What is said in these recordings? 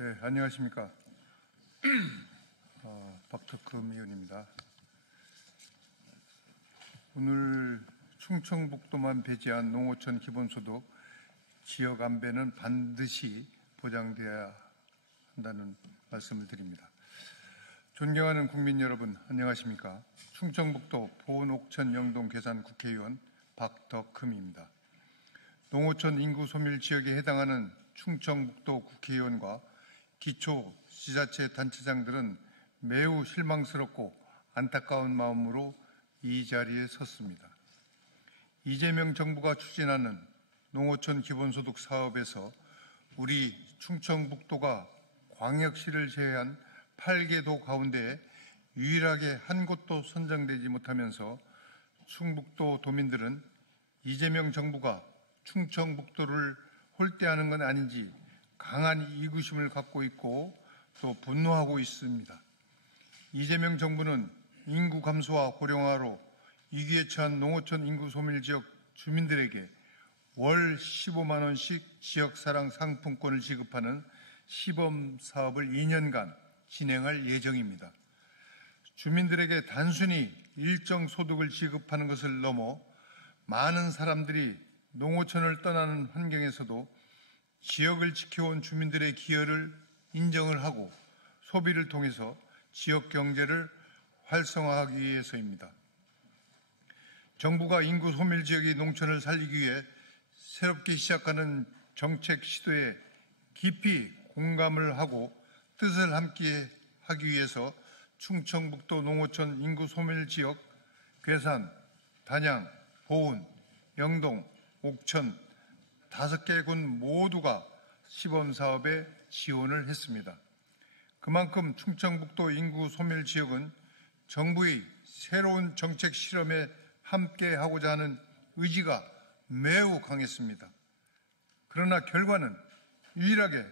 네, 안녕하십니까. 박덕흠 의원입니다. 오늘 충청북도만 배제한 농어촌 기본소득 지역 안배는 반드시 보장되어야 한다는 말씀을 드립니다. 존경하는 국민 여러분, 안녕하십니까. 충청북도 보은옥천 영동 괴산 국회의원 박덕흠입니다. 농어촌 인구 소멸 지역에 해당하는 충청북도 국회의원과 기초 지자체 단체장들은 매우 실망스럽고 안타까운 마음으로 이 자리에 섰습니다. 이재명 정부가 추진하는 농어촌 기본소득 사업에서 우리 충청북도가 광역시를 제외한 8개 도 가운데 유일하게 한 곳도 선정되지 못하면서 충북도 도민들은 이재명 정부가 충청북도를 홀대하는 건 아닌지 강한 이구심을 갖고 있고 또 분노하고 있습니다. 이재명 정부는 인구 감소와 고령화로 위기에 처한 농어촌 인구 소멸 지역 주민들에게 월 15만 원씩 지역사랑 상품권을 지급하는 시범 사업을 2년간 진행할 예정입니다. 주민들에게 단순히 일정 소득을 지급하는 것을 넘어 많은 사람들이 농어촌을 떠나는 환경에서도 지역을 지켜온 주민들의 기여를 인정을 하고 소비를 통해서 지역 경제를 활성화하기 위해서입니다. 정부가 인구 소멸 지역의 농촌을 살리기 위해 새롭게 시작하는 정책 시도에 깊이 공감을 하고 뜻을 함께 하기 위해서 충청북도 농어촌 인구 소멸 지역 괴산, 단양, 보은, 영동, 옥천 5개 군 모두가 시범사업에 지원을 했습니다. 그만큼 충청북도 인구 소멸 지역은 정부의 새로운 정책 실험에 함께 하고자 하는 의지가 매우 강했습니다. 그러나 결과는 유일하게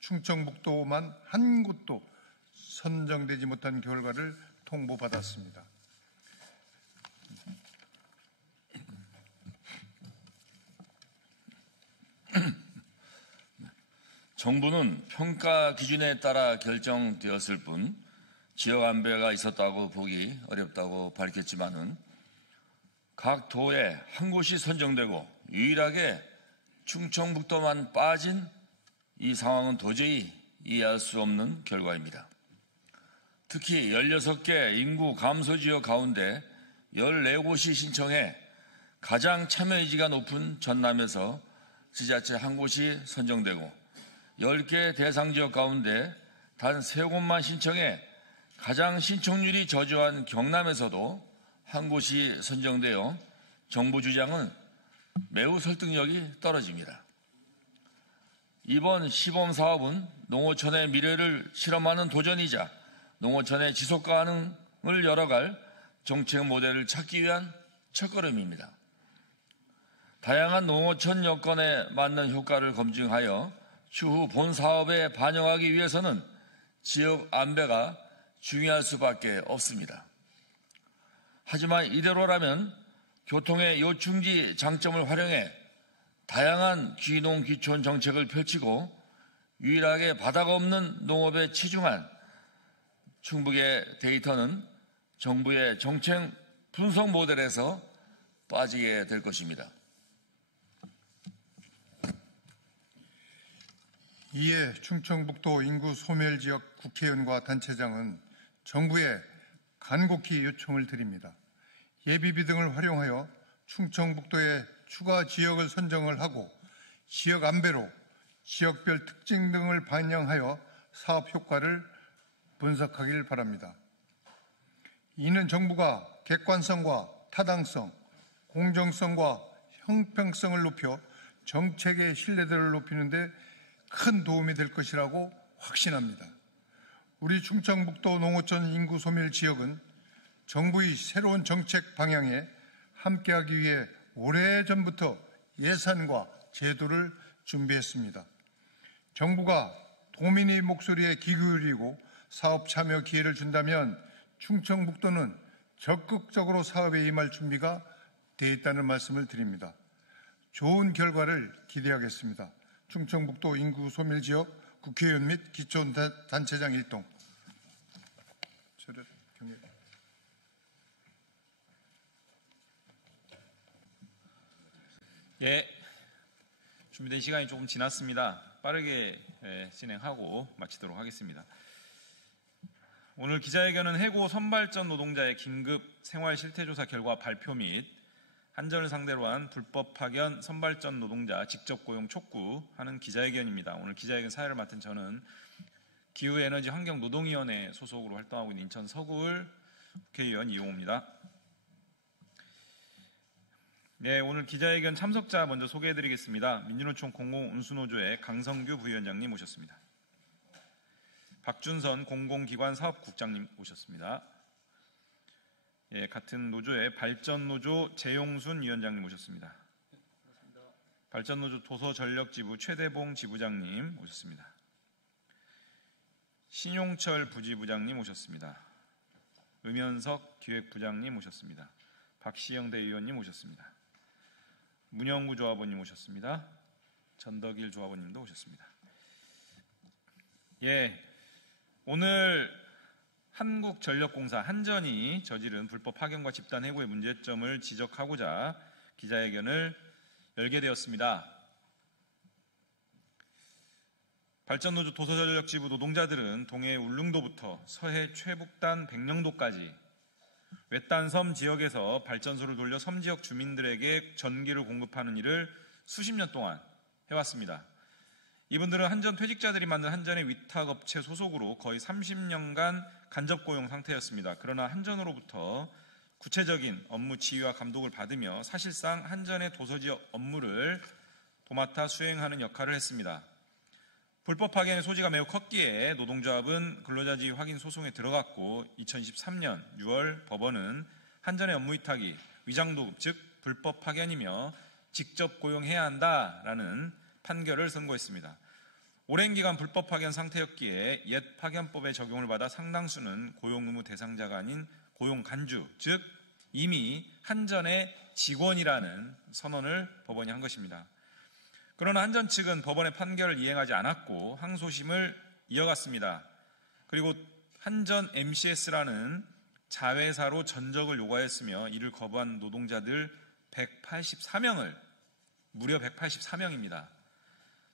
충청북도만 한 곳도 선정되지 못한 결과를 통보받았습니다. 정부는 평가 기준에 따라 결정되었을 뿐 지역 안배가 있었다고 보기 어렵다고 밝혔지만은 각 도에 한 곳이 선정되고 유일하게 충청북도만 빠진 이 상황은 도저히 이해할 수 없는 결과입니다. 특히 16개 인구 감소 지역 가운데 14곳이 신청해 가장 참여의지가 높은 전남에서 지자체 한 곳이 선정되고 10개 대상 지역 가운데 단 3곳만 신청해 가장 신청률이 저조한 경남에서도 한 곳이 선정되어 정부 주장은 매우 설득력이 떨어집니다. 이번 시범사업은 농어촌의 미래를 실험하는 도전이자 농어촌의 지속 가능을 열어갈 정책 모델을 찾기 위한 첫걸음입니다. 다양한 농어촌 여건에 맞는 효과를 검증하여 추후 본 사업에 반영하기 위해서는 지역 안배가 중요할 수밖에 없습니다. 하지만 이대로라면 교통의 요충지 장점을 활용해 다양한 귀농 귀촌 정책을 펼치고 유일하게 바다가 없는 농업에 치중한 충북의 데이터는 정부의 정책 분석 모델에서 빠지게 될 것입니다. 이에 충청북도 인구 소멸 지역 국회의원과 단체장은 정부에 간곡히 요청을 드립니다. 예비비 등을 활용하여 충청북도에 추가 지역을 선정을 하고 지역 안배로 지역별 특징 등을 반영하여 사업 효과를 분석하길 바랍니다. 이는 정부가 객관성과 타당성, 공정성과 형평성을 높여 정책의 신뢰도를 높이는 데 큰 도움이 될 것이라고 확신합니다. 우리 충청북도 농어촌 인구 소멸 지역은 정부의 새로운 정책 방향에 함께하기 위해 오래전부터 예산과 제도를 준비했습니다. 정부가 도민의 목소리에 귀 기울이고 사업 참여 기회를 준다면 충청북도는 적극적으로 사업에 임할 준비가 되어 있다는 말씀을 드립니다. 좋은 결과를 기대하겠습니다. 충청북도 인구 소멸 지역 국회의원 및 기초단체장 일동. 예, 준비된 시간이 조금 지났습니다. 빠르게 진행하고 마치도록 하겠습니다. 오늘 기자회견은 해고 선발전 노동자의 긴급 생활 실태조사 결과 발표 및 한전을 상대로 한 불법 파견 선발전 노동자 직접 고용 촉구하는 기자회견입니다. 오늘 기자회견 사회를 맡은 저는 기후에너지 환경노동위원회 소속으로 활동하고 있는 인천 서구을 국회의원 이용호입니다. 네, 오늘 기자회견 참석자 먼저 소개해드리겠습니다. 민주노총 공공운수노조의 강성규 부위원장님 오셨습니다. 박준선 공공기관사업국장님 오셨습니다. 예, 같은 노조의 발전노조 재용순 위원장님 오셨습니다. 발전노조 도서전력지부 최대봉 지부장님 오셨습니다. 신용철 부지부장님 오셨습니다. 음현석 기획부장님 오셨습니다. 박시영 대의원님 오셨습니다. 문영구 조합원님 오셨습니다. 전덕일 조합원님도 오셨습니다. 예, 오늘 한국전력공사 한전이 저지른 불법 파견과 집단 해고의 문제점을 지적하고자 기자회견을 열게 되었습니다. 발전노조 도서전력지부 노동자들은 동해 울릉도부터 서해 최북단 백령도까지 외딴섬 지역에서 발전소를 돌려 섬 지역 주민들에게 전기를 공급하는 일을 수십 년 동안 해왔습니다. 이분들은 한전 퇴직자들이 만든 한전의 위탁업체 소속으로 거의 30년간 간접 고용 상태였습니다. 그러나 한전으로부터 구체적인 업무 지휘와 감독을 받으며 사실상 한전의 도서지역 업무를 도맡아 수행하는 역할을 했습니다. 불법 파견의 소지가 매우 컸기에 노동조합은 근로자지위 확인 소송에 들어갔고 2023년 6월 법원은 한전의 업무 위탁이 위장도급 즉 불법 파견이며 직접 고용해야 한다라는 판결을 선고했습니다. 오랜 기간 불법 파견 상태였기에 옛 파견법의 적용을 받아 상당수는 고용 의무 대상자가 아닌 고용 간주 즉 이미 한전의 직원이라는 선언을 법원이 한 것입니다. 그러나 한전 측은 법원의 판결을 이행하지 않았고 항소심을 이어갔습니다. 그리고 한전 MCS라는 자회사로 전적을 요구하였으며 이를 거부한 노동자들 184명을 무려 184명입니다.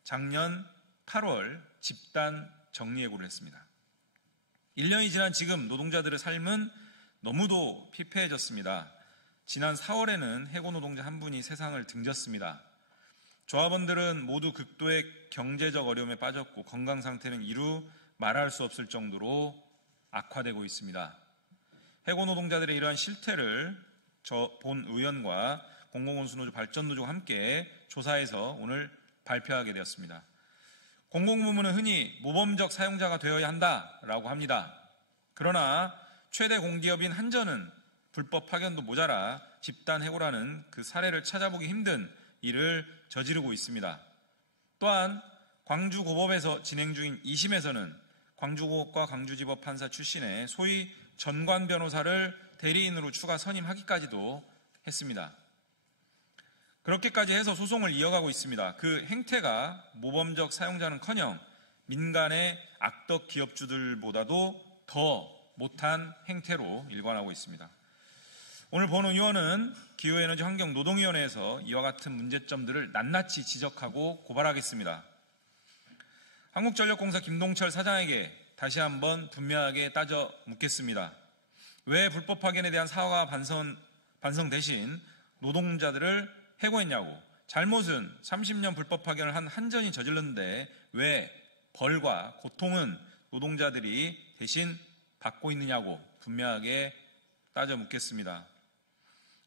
작년 8월 집단 정리해고를 했습니다. 1년이 지난 지금 노동자들의 삶은 너무도 피폐해졌습니다. 지난 4월에는 해고 노동자 한 분이 세상을 등졌습니다. 조합원들은 모두 극도의 경제적 어려움에 빠졌고 건강 상태는 이루 말할 수 없을 정도로 악화되고 있습니다. 해고 노동자들의 이러한 실태를 본 의원과 공공운수노조 발전노조와 함께 조사해서 오늘 발표하게 되었습니다. 공공부문은 흔히 모범적 사용자가 되어야 한다라고 합니다. 그러나 최대 공기업인 한전은 불법 파견도 모자라 집단 해고라는 그 사례를 찾아보기 힘든 일을 저지르고 있습니다. 또한 광주고법에서 진행 중인 2심에서는 광주고법과 광주지법 판사 출신의 소위 전관 변호사를 대리인으로 추가 선임하기까지도 했습니다. 그렇게까지 해서 소송을 이어가고 있습니다. 그 행태가 모범적 사용자는커녕 민간의 악덕 기업주들보다도 더 못한 행태로 일관하고 있습니다. 오늘 본 의원은 기후에너지 환경노동위원회에서 이와 같은 문제점들을 낱낱이 지적하고 고발하겠습니다. 한국전력공사 김동철 사장에게 다시 한번 분명하게 따져 묻겠습니다. 왜 불법 파견에 대한 사과 반성 대신 노동자들을 해고했냐고. 잘못은 30년 불법 파견을 한 한전이 저질렀는데 왜 벌과 고통은 노동자들이 대신 받고 있느냐고 분명하게 따져 묻겠습니다.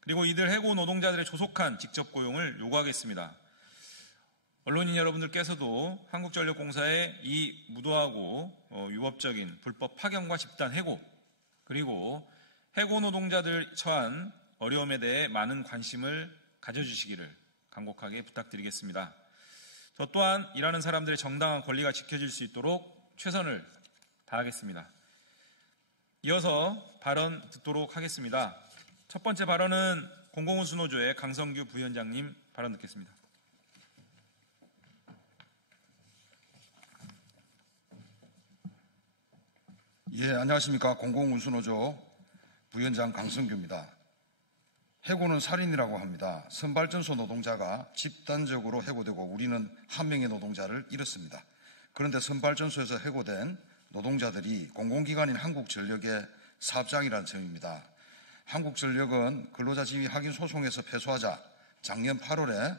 그리고 이들 해고 노동자들의 조속한 직접 고용을 요구하겠습니다. 언론인 여러분들께서도 한국전력공사의 이 무도하고 유법적인 불법 파견과 집단 해고 그리고 해고 노동자들 처한 어려움에 대해 많은 관심을 가져주시기를 간곡하게 부탁드리겠습니다. 저 또한 일하는 사람들의 정당한 권리가 지켜질 수 있도록 최선을 다하겠습니다. 이어서 발언 듣도록 하겠습니다. 첫 번째 발언은 공공운수노조의 강성규 부위원장님 발언 듣겠습니다. 예, 안녕하십니까. 공공운수노조 부위원장 강성규입니다. 해고는 살인이라고 합니다. 선발전소 노동자가 집단적으로 해고되고 우리는 한 명의 노동자를 잃었습니다. 그런데 선발전소에서 해고된 노동자들이 공공기관인 한국전력의 사업장이라는 점입니다. 한국전력은 근로자 지위 확인 소송에서 패소하자 작년 8월에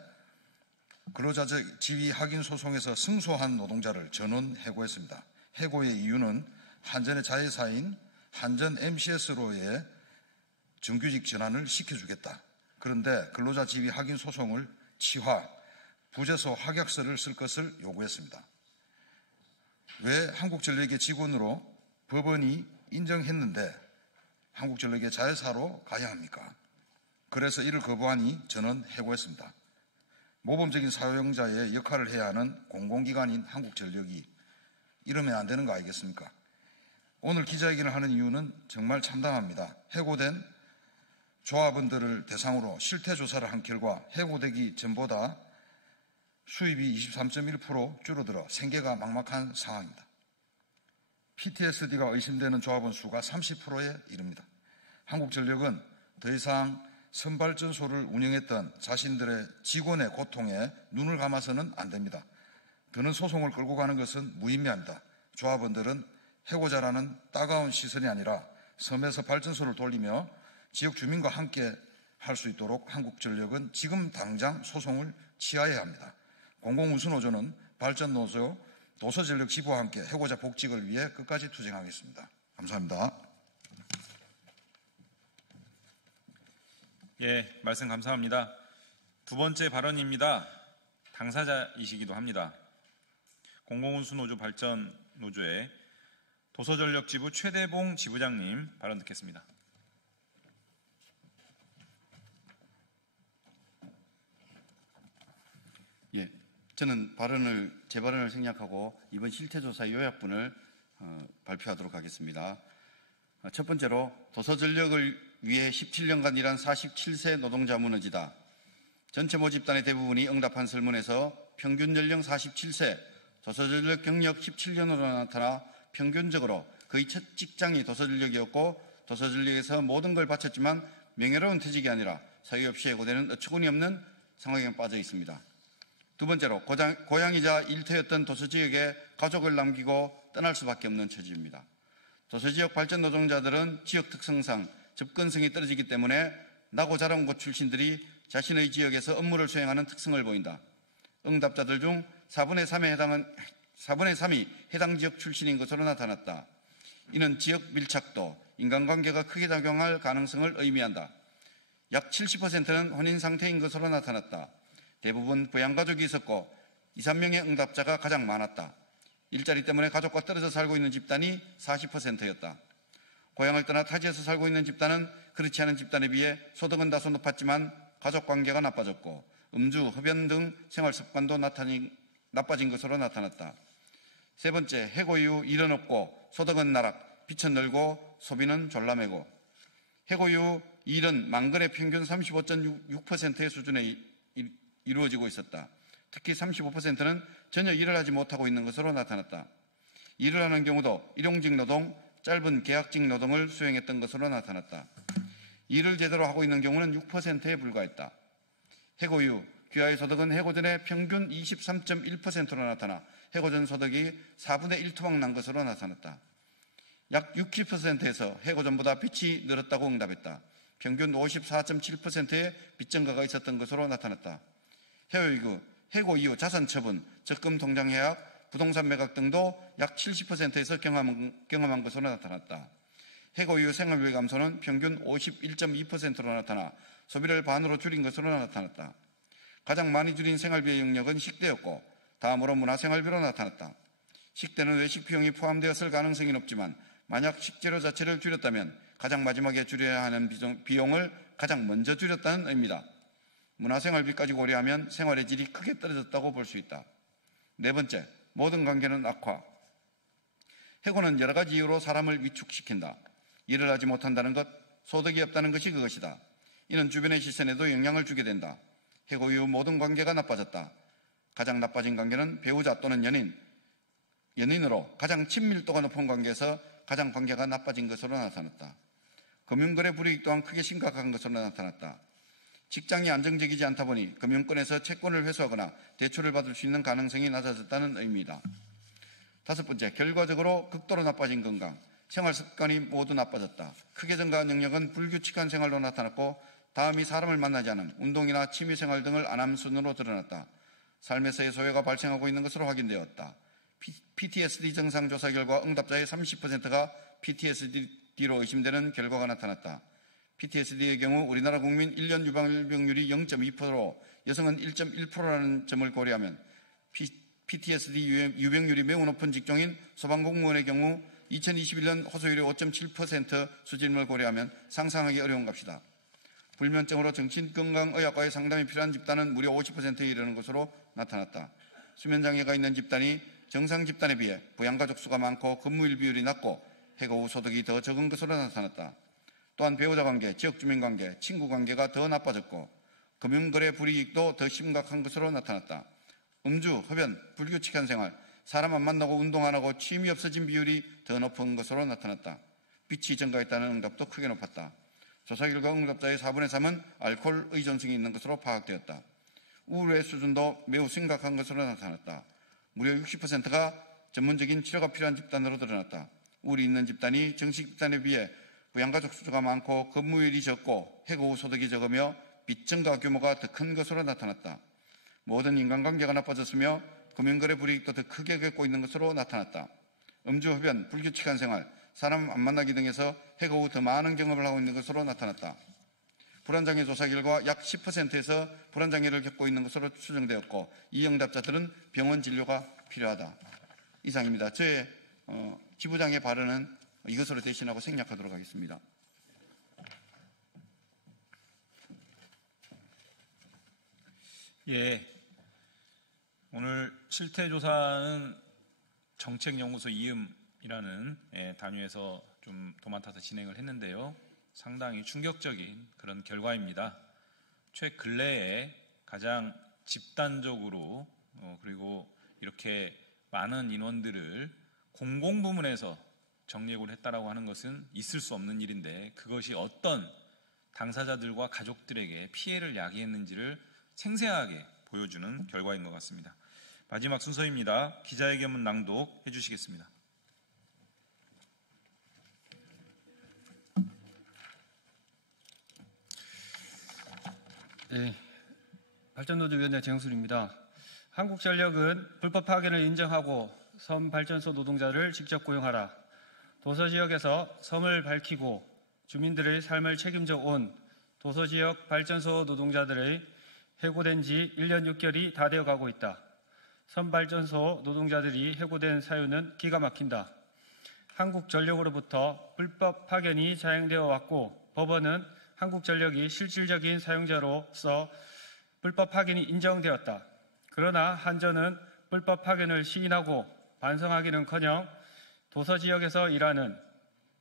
근로자 지위 확인 소송에서 승소한 노동자를 전원 해고했습니다. 해고의 이유는 한전의 자회사인 한전 MCS로의 정규직 전환을 시켜주겠다. 그런데 근로자 지위 확인 소송을 치화, 부재소 확약서를 쓸 것을 요구했습니다. 왜 한국전력의 직원으로 법원이 인정했는데 한국전력의 자회사로 가야 합니까? 그래서 이를 거부하니 저는 해고했습니다. 모범적인 사용자의 역할을 해야 하는 공공기관인 한국전력이 이러면 안 되는 거 아니겠습니까? 오늘 기자회견을 하는 이유는 정말 참담합니다. 해고된 조합원들을 대상으로 실태조사를 한 결과 해고되기 전보다 수입이 23.1% 줄어들어 생계가 막막한 상황입니다. PTSD가 의심되는 조합원 수가 30%에 이릅니다. 한국전력은 더 이상 선발전소를 운영했던 자신들의 직원의 고통에 눈을 감아서는 안 됩니다. 더는 소송을 끌고 가는 것은 무의미합니다. 조합원들은 해고자라는 따가운 시선이 아니라 섬에서 발전소를 돌리며 지역 주민과 함께 할 수 있도록 한국전력은 지금 당장 소송을 취하해야 합니다. 공공운수노조는 발전노조, 도서전력 지부와 함께 해고자 복직을 위해 끝까지 투쟁하겠습니다. 감사합니다. 예, 말씀 감사합니다. 두 번째 발언입니다. 당사자이시기도 합니다. 공공운수노조 발전노조의 도서전력지부 최대봉 지부장님 발언 듣겠습니다. 예, 저는 제 발언을 생략하고 이번 실태조사 요약분을 발표하도록 하겠습니다. 첫 번째로 도서전력을 위해 17년간 일한 47세 노동자 무너지다. 전체 모집단의 대부분이 응답한 설문에서 평균 연령 47세, 도서전력 경력 17년으로 나타나 평균적으로 그의 첫 직장이 도서전력이었고 도서전력에서 모든 걸 바쳤지만 명예로운 퇴직이 아니라 사유 없이 해고되는 어처구니 없는 상황에 빠져 있습니다. 두 번째로 고향이자 일터였던 도서지역에 가족을 남기고 떠날 수밖에 없는 처지입니다. 도서지역 발전 노동자들은 지역 특성상 접근성이 떨어지기 때문에 나고 자란 곳 출신들이 자신의 지역에서 업무를 수행하는 특성을 보인다. 응답자들 중 4분의 3이 해당 지역 출신인 것으로 나타났다. 이는 지역 밀착도, 인간관계가 크게 작용할 가능성을 의미한다. 약 70%는 혼인 상태인 것으로 나타났다. 대부분 부양가족이 있었고 2, 3명의 응답자가 가장 많았다. 일자리 때문에 가족과 떨어져 살고 있는 집단이 40%였다. 고향을 떠나 타지에서 살고 있는 집단은 그렇지 않은 집단에 비해 소득은 다소 높았지만 가족관계가 나빠졌고 음주, 흡연 등 생활 습관도 나빠진 것으로 나타났다. 세 번째, 해고 이후 일은 없고 소득은 나락, 빚은 늘고 소비는 졸라매고 해고 이후 일은 만근의 평균 35.6%의 수준에 이루어지고 있었다. 특히 35%는 전혀 일을 하지 못하고 있는 것으로 나타났다. 일을 하는 경우도 일용직 노동, 짧은 계약직 노동을 수행했던 것으로 나타났다. 일을 제대로 하고 있는 경우는 6%에 불과했다. 해고 이후 귀하의 소득은 해고 전의 평균 23.1%로 나타나 해고 전 소득이 4분의 1 토막 난 것으로 나타났다. 약 60%에서 해고 전보다 빚이 늘었다고 응답했다. 평균 54.7%의 빚 증가가 있었던 것으로 나타났다. 해고 이후 자산 처분, 적금 통장 해약, 부동산 매각 등도 약 70%에서 경험한 것으로 나타났다. 해고 이후 생활비 감소는 평균 51.2%로 나타나 소비를 반으로 줄인 것으로 나타났다. 가장 많이 줄인 생활비의 영역은 식대였고 다음으로 문화생활비로 나타났다. 식대는 외식 비용이 포함되었을 가능성이 높지만 만약 식재료 자체를 줄였다면 가장 마지막에 줄여야 하는 비용을 가장 먼저 줄였다는 의미다. 문화생활비까지 고려하면 생활의 질이 크게 떨어졌다고 볼 수 있다. 네 번째, 모든 관계는 악화. 해고는 여러 가지 이유로 사람을 위축시킨다. 일을 하지 못한다는 것, 소득이 없다는 것이 그것이다. 이는 주변의 시선에도 영향을 주게 된다. 해고 이후 모든 관계가 나빠졌다. 가장 나빠진 관계는 배우자 또는 연인으로 가장 친밀도가 높은 관계에서 가장 관계가 나빠진 것으로 나타났다. 금융거래 불이익 또한 크게 심각한 것으로 나타났다. 직장이 안정적이지 않다 보니 금융권에서 채권을 회수하거나 대출을 받을 수 있는 가능성이 낮아졌다는 의미이다. 다섯 번째, 결과적으로 극도로 나빠진 건강, 생활 습관이 모두 나빠졌다. 크게 증가한 능력은 불규칙한 생활로 나타났고 다음이 사람을 만나지 않음, 운동이나 취미생활 등을 안 함 순으로 드러났다. 삶에서의 소외가 발생하고 있는 것으로 확인되었다. PTSD 정상조사 결과 응답자의 30%가 PTSD로 의심되는 결과가 나타났다. PTSD의 경우 우리나라 국민 1년 유방일병률이 0.2%, 여성은 1.1%라는 점을 고려하면 PTSD 유병률이 매우 높은 직종인 소방공무원의 경우 2021년 호소율이 5.7% 수준을 고려하면 상상하기 어려운 값이다. 불면증으로 정신건강의학과의 상담이 필요한 집단은 무려 50%에 이르는 것으로 나타났다. 수면장애가 있는 집단이 정상 집단에 비해 부양가족 수가 많고 근무일 비율이 낮고 해고 후 소득이 더 적은 것으로 나타났다. 또한 배우자 관계, 지역주민 관계, 친구 관계가 더 나빠졌고 금융거래 불이익도 더 심각한 것으로 나타났다. 음주, 흡연, 불규칙한 생활, 사람 안 만나고 운동 안 하고 취미 없어진 비율이 더 높은 것으로 나타났다. 빚이 증가했다는 응답도 크게 높았다. 조사 결과 응답자의 4분의 3은 알코올 의존성이 있는 것으로 파악되었다. 우울의 수준도 매우 심각한 것으로 나타났다. 무려 60%가 전문적인 치료가 필요한 집단으로 드러났다. 우울이 있는 집단이 정식 집단에 비해 부양가족 수가 많고 근무일이 적고 해고 후 소득이 적으며 빚 증가 규모가 더 큰 것으로 나타났다. 모든 인간관계가 나빠졌으며 금융거래 불이익도 더 크게 겪고 있는 것으로 나타났다. 음주, 흡연, 불규칙한 생활, 사람 안 만나기 등에서 해고 후 더 많은 경험을 하고 있는 것으로 나타났다. 불안장애 조사 결과 약 10%에서 불안장애를 겪고 있는 것으로 추정되었고 이 응답자들은 병원 진료가 필요하다. 이상입니다. 저의 지부장의 발언은 이것으로 대신하고 생략하도록 하겠습니다. 예, 오늘 실태조사는 정책연구소 이음이라는 단위에서 좀 도맡아서 진행을 했는데요. 상당히 충격적인 그런 결과입니다. 최근래에 가장 집단적으로 그리고 이렇게 많은 인원들을 공공부문에서 정리해고를 했다라고 하는 것은 있을 수 없는 일인데 그것이 어떤 당사자들과 가족들에게 피해를 야기했는지를 생생하게 보여주는 결과인 것 같습니다. 마지막 순서입니다. 기자회견문 낭독해 주시겠습니다. 네, 발전노조위원회 정순입니다. 한국전력은 불법 파견을 인정하고 섬발전소 노동자를 직접 고용하라. 도서지역에서 섬을 밝히고 주민들의 삶을 책임져 온 도서지역 발전소 노동자들의 해고된 지 1년 6개월이 다 되어 가고 있다. 섬발전소 노동자들이 해고된 사유는 기가 막힌다. 한국전력으로부터 불법 파견이 자행되어 왔고 법원은 한국전력이 실질적인 사용자로서 불법 파견이 인정되었다. 그러나 한전은 불법 파견을 시인하고 반성하기는커녕 도서지역에서 일하는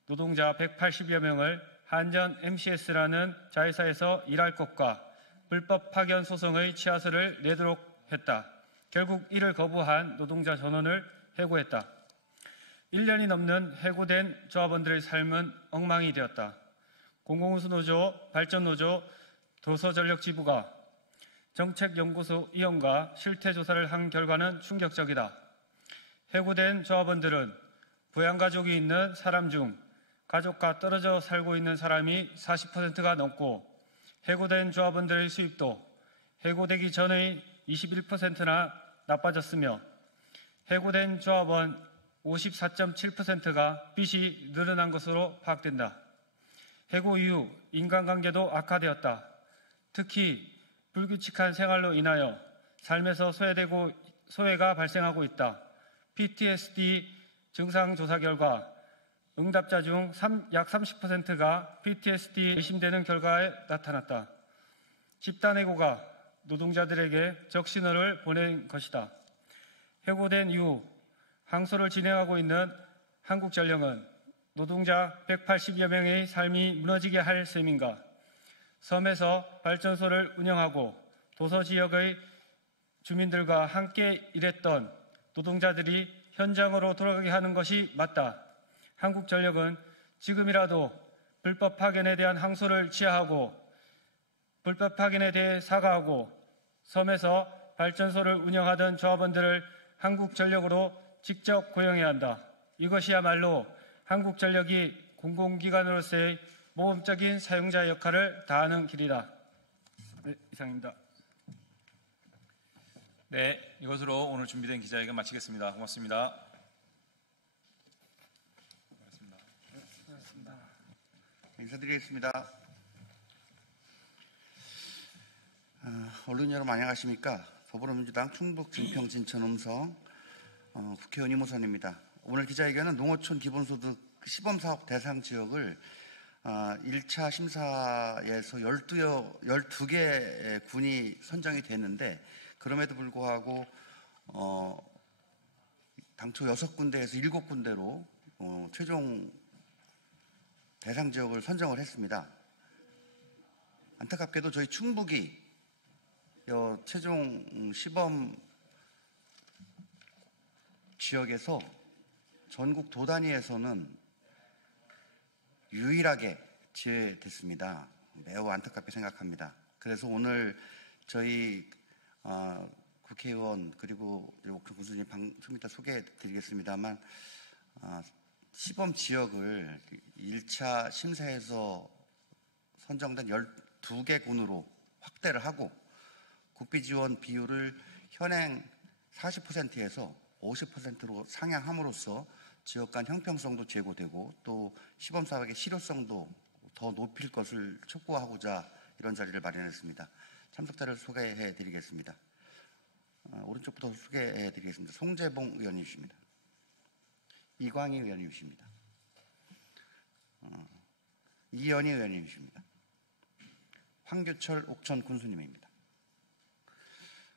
노동자 180여 명을 한전 MCS라는 자회사에서 일할 것과 불법 파견 소송의 치하서를 내도록 했다. 결국 이를 거부한 노동자 전원을 해고했다. 1년이 넘는 해고된 조합원들의 삶은 엉망이 되었다. 공공운수노조, 발전노조, 도서전력지부가 정책연구소 이원과 실태조사를 한 결과는 충격적이다. 해고된 조합원들은 부양가족이 있는 사람 중 가족과 떨어져 살고 있는 사람이 40%가 넘고 해고된 조합원들의 수입도 해고되기 전의 21%나 나빠졌으며 해고된 조합원 54.7%가 빚이 늘어난 것으로 파악된다. 해고 이후 인간관계도 악화되었다. 특히 불규칙한 생활로 인하여 삶에서 소외가 발생하고 있다. PTSD 증상조사 결과 응답자 중 약 30%가 PTSD에 의심되는 결과에 나타났다. 집단해고가 노동자들에게 적신호를 보낸 것이다. 해고된 이후 항소를 진행하고 있는 한국전력은 노동자 180여 명의 삶이 무너지게 할 셈인가? 섬에서 발전소를 운영하고 도서지역의 주민들과 함께 일했던 노동자들이 현장으로 돌아가게 하는 것이 맞다. 한국전력은 지금이라도 불법 파견에 대한 항소를 취하하고 불법 파견에 대해 사과하고 섬에서 발전소를 운영하던 조합원들을 한국전력으로 직접 고용해야 한다. 이것이야말로 한국전력이 공공기관으로서의 모범적인 사용자 역할을 다하는 길이다. 네, 이상입니다. 네, 이것으로 오늘 준비된 기자회견 마치겠습니다. 고맙습니다. 인사드리겠습니다. 언론 여러분 안녕하십니까? 더불어민주당 충북 진평 진천 음성 국회의원 이모선입니다. 오늘 기자회견은 농어촌 기본소득 시범사업 대상 지역을 1차 심사에서 12개 군이 선정이 됐는데 그럼에도 불구하고 당초 6군데에서 7군데로 최종 대상 지역을 선정을 했습니다. 안타깝게도 저희 충북이 최종 시범 지역에서 전국 도 단위에서는 유일하게 제외됐습니다. 매우 안타깝게 생각합니다. 그래서 오늘 저희 국회의원 그리고 옥천 군수님 좀 이따 소개해 드리겠습니다만 시범 지역을 1차 심사에서 선정된 12개 군으로 확대를 하고 국비 지원 비율을 현행 40%에서 50%로 상향함으로써 지역 간 형평성도 제고되고 또 시범 사업의 실효성도 더 높일 것을 촉구하고자 이런 자리를 마련했습니다. 참석자를 소개해 드리겠습니다. 오른쪽부터 소개해 드리겠습니다. 송재봉 의원님이십니다. 이광희 의원님이십니다. 이연희 의원님이십니다. 황교철 옥천 군수님입니다.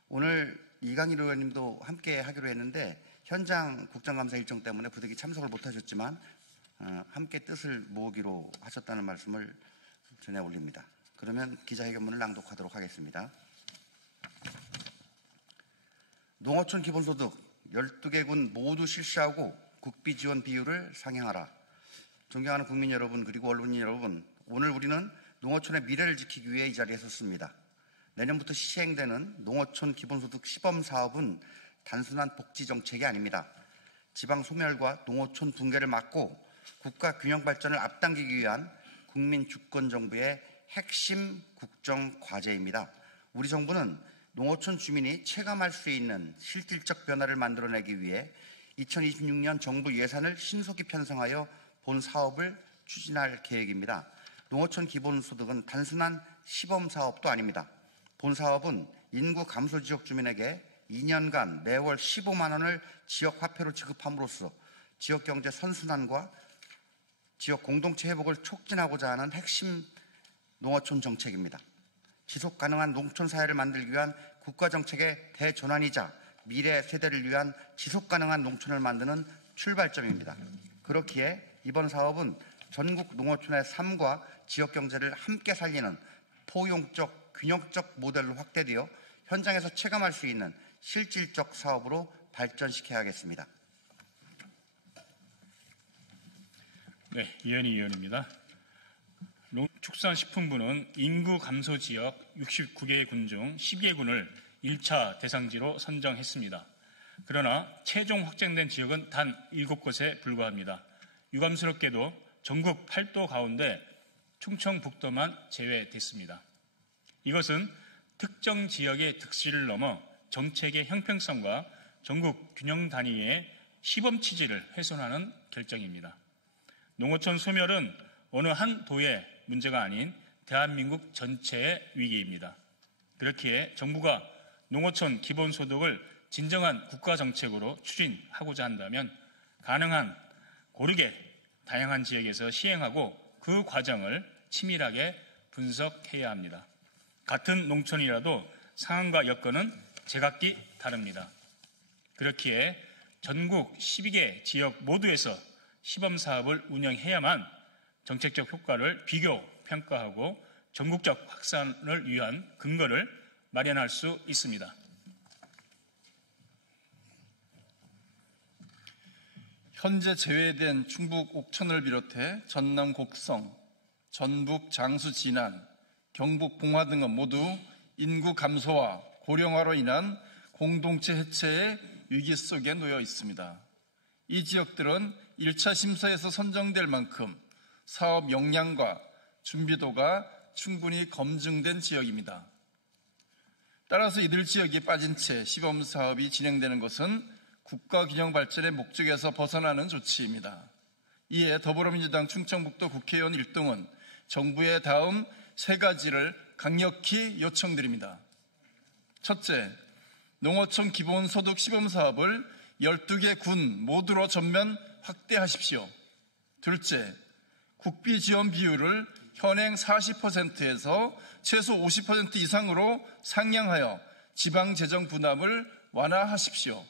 오늘 이강일 의원님도 함께 하기로 했는데 현장 국정감사 일정 때문에 부득이 참석을 못하셨지만 함께 뜻을 모으기로 하셨다는 말씀을 전해 올립니다. 그러면 기자회견문을 낭독하도록 하겠습니다. 농어촌 기본소득 12개 군 모두 실시하고 국비 지원 비율을 상향하라. 존경하는 국민 여러분 그리고 언론인 여러분, 오늘 우리는 농어촌의 미래를 지키기 위해 이 자리에 섰습니다. 내년부터 시행되는 농어촌 기본소득 시범사업은 단순한 복지 정책이 아닙니다. 지방 소멸과 농어촌 붕괴를 막고 국가 균형 발전을 앞당기기 위한 국민 주권 정부의 핵심 국정 과제입니다. 우리 정부는 농어촌 주민이 체감할 수 있는 실질적 변화를 만들어내기 위해 2026년 정부 예산을 신속히 편성하여 본 사업을 추진할 계획입니다. 농어촌 기본소득은 단순한 시범사업도 아닙니다. 본 사업은 인구 감소 지역 주민에게 2년간 매월 15만 원을 지역 화폐로 지급함으로써 지역 경제 선순환과 지역 공동체 회복을 촉진하고자 하는 핵심 농어촌 정책입니다. 지속 가능한 농촌 사회를 만들기 위한 국가 정책의 대전환이자 미래 세대를 위한 지속 가능한 농촌을 만드는 출발점입니다. 그렇기에 이번 사업은 전국 농어촌의 삶과 지역 경제를 함께 살리는 포용적, 균형적 모델로 확대되어 현장에서 체감할 수 있는 실질적 사업으로 발전시켜야겠습니다. 네, 이현희 의원입니다. 농축산식품부는 인구 감소 지역 69개 군 중 12개군을 1차 대상지로 선정했습니다. 그러나 최종 확정된 지역은 단 7곳에 불과합니다. 유감스럽게도 전국 8도 가운데 충청북도만 제외됐습니다. 이것은 특정 지역의 득실을 넘어 정책의 형평성과 전국 균형 단위의 시범 취지를 훼손하는 결정입니다. 농어촌 소멸은 어느 한 도의 문제가 아닌 대한민국 전체의 위기입니다. 그렇기에 정부가 농어촌 기본소득을 진정한 국가정책으로 추진하고자 한다면 가능한 고르게 다양한 지역에서 시행하고 그 과정을 치밀하게 분석해야 합니다. 같은 농촌이라도 상황과 여건은 제각기 다릅니다. 그렇기에 전국 12개 지역 모두에서 시범사업을 운영해야만 정책적 효과를 비교, 평가하고 전국적 확산을 위한 근거를 마련할 수 있습니다. 현재 제외된 충북 옥천을 비롯해 전남 곡성, 전북 장수 진안, 경북 봉화 등은 모두 인구 감소와 고령화로 인한 공동체 해체의 위기 속에 놓여 있습니다. 이 지역들은 1차 심사에서 선정될 만큼 사업 역량과 준비도가 충분히 검증된 지역입니다. 따라서 이들 지역이 빠진 채 시범 사업이 진행되는 것은 국가균형 발전의 목적에서 벗어나는 조치입니다. 이에 더불어민주당 충청북도 국회의원 1동은 정부에 다음 3가지를 강력히 요청드립니다. 첫째, 농어촌 기본소득 시범사업을 12개 군 모두로 전면 확대하십시오. 둘째, 국비 지원 비율을 현행 40%에서 최소 50% 이상으로 상향하여 지방 재정 부담을 완화하십시오.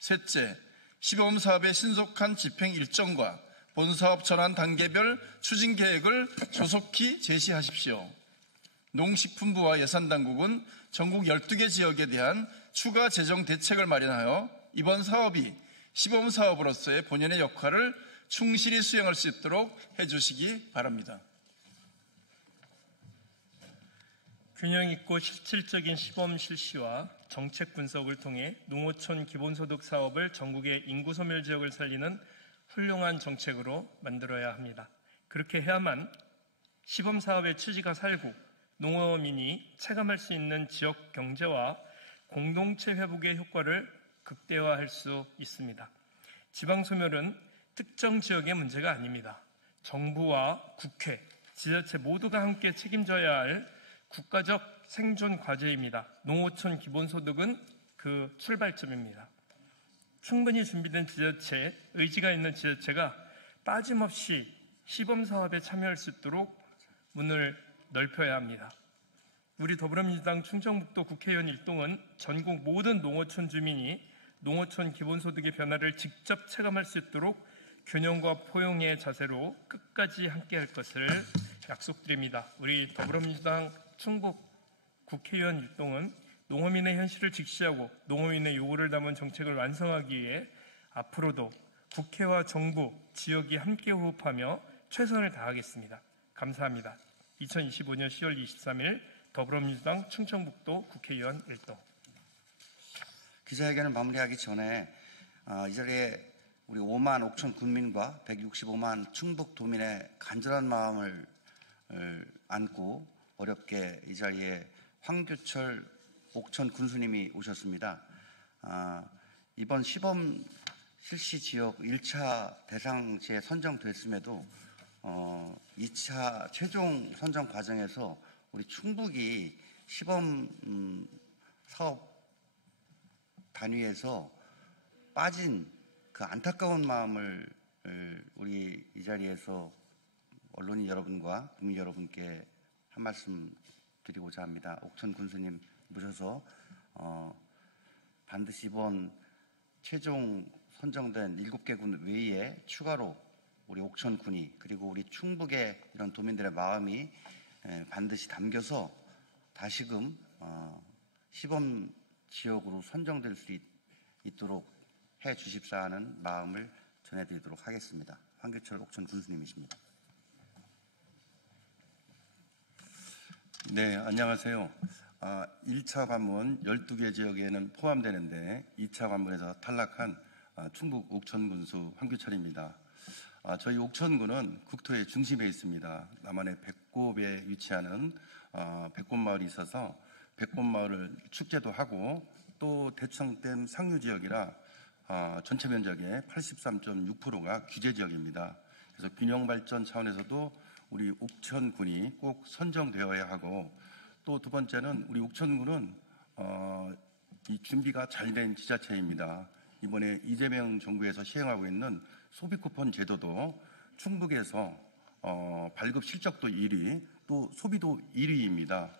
셋째, 시범사업의 신속한 집행 일정과 본사업 전환 단계별 추진 계획을 조속히 제시하십시오. 농식품부와 예산당국은 전국 12개 지역에 대한 추가 재정 대책을 마련하여 이번 사업이 시범사업으로서의 본연의 역할을 충실히 수행할 수 있도록 해주시기 바랍니다. 균형 있고 실질적인 시범 실시와 정책 분석을 통해 농어촌 기본소득 사업을 전국의 인구 소멸 지역을 살리는 훌륭한 정책으로 만들어야 합니다. 그렇게 해야만 시범 사업의 취지가 살고 농어민이 체감할 수 있는 지역 경제와 공동체 회복의 효과를 극대화할 수 있습니다. 지방 소멸은 특정 지역의 문제가 아닙니다. 정부와 국회, 지자체 모두가 함께 책임져야 할 국가적 생존 과제입니다. 농어촌 기본소득은 그 출발점입니다. 충분히 준비된 지자체, 의지가 있는 지자체가 빠짐없이 시범사업에 참여할 수 있도록 문을 넓혀야 합니다. 우리 더불어민주당 충청북도 국회의원 1동은 전국 모든 농어촌 주민이 농어촌 기본소득의 변화를 직접 체감할 수 있도록 균형과 포용의 자세로 끝까지 함께할 것을 약속드립니다. 우리 더불어민주당 충북 국회의원 1동은 농어민의 현실을 직시하고 농어민의 요구를 담은 정책을 완성하기 위해 앞으로도 국회와 정부, 지역이 함께 호흡하며 최선을 다하겠습니다. 감사합니다. 2025년 10월 23일 더불어민주당 충청북도 국회의원 1동. 기자회견을 마무리하기 전에 이 자리에 우리 5만 5천 군민과 165만 충북도민의 간절한 마음을 안고 어렵게 이 자리에 황교철 옥천 군수님이 오셨습니다. 이번 시범 실시 지역 1차 대상지에 선정됐음에도 2차 최종 선정 과정에서 우리 충북이 시범 사업 단위에서 빠진 그 안타까운 마음을 우리 이 자리에서 언론인 여러분과 국민 여러분께 한 말씀 드리고자 합니다. 옥천 군수님 모셔서 반드시 이번 최종 선정된 7개 군 외에 추가로 우리 옥천 군이 그리고 우리 충북의 이런 도민들의 마음이 반드시 담겨서 다시금 시범 지역으로 선정될 수 있도록 해 주십사 하는 마음을 전해드리도록 하겠습니다. 황교철 옥천 군수님이십니다. 네, 안녕하세요. 1차 관문 12개 지역에는 포함되는데 2차 관문에서 탈락한 충북 옥천군수 황교철입니다. 저희 옥천군은 국토의 중심에 있습니다. 남한의 백곡에 위치하는 백곡마을이 있어서 백곡마을을 축제도 하고 또 대청댐 상류 지역이라 전체 면적의 83.6%가 규제 지역입니다. 그래서 균형 발전 차원에서도 우리 옥천군이 꼭 선정되어야 하고 또 두 번째는 우리 옥천군은 이 준비가 잘 된 지자체입니다. 이번에 이재명 정부에서 시행하고 있는 소비 쿠폰 제도도 충북에서 발급 실적도 1위, 또 소비도 1위입니다.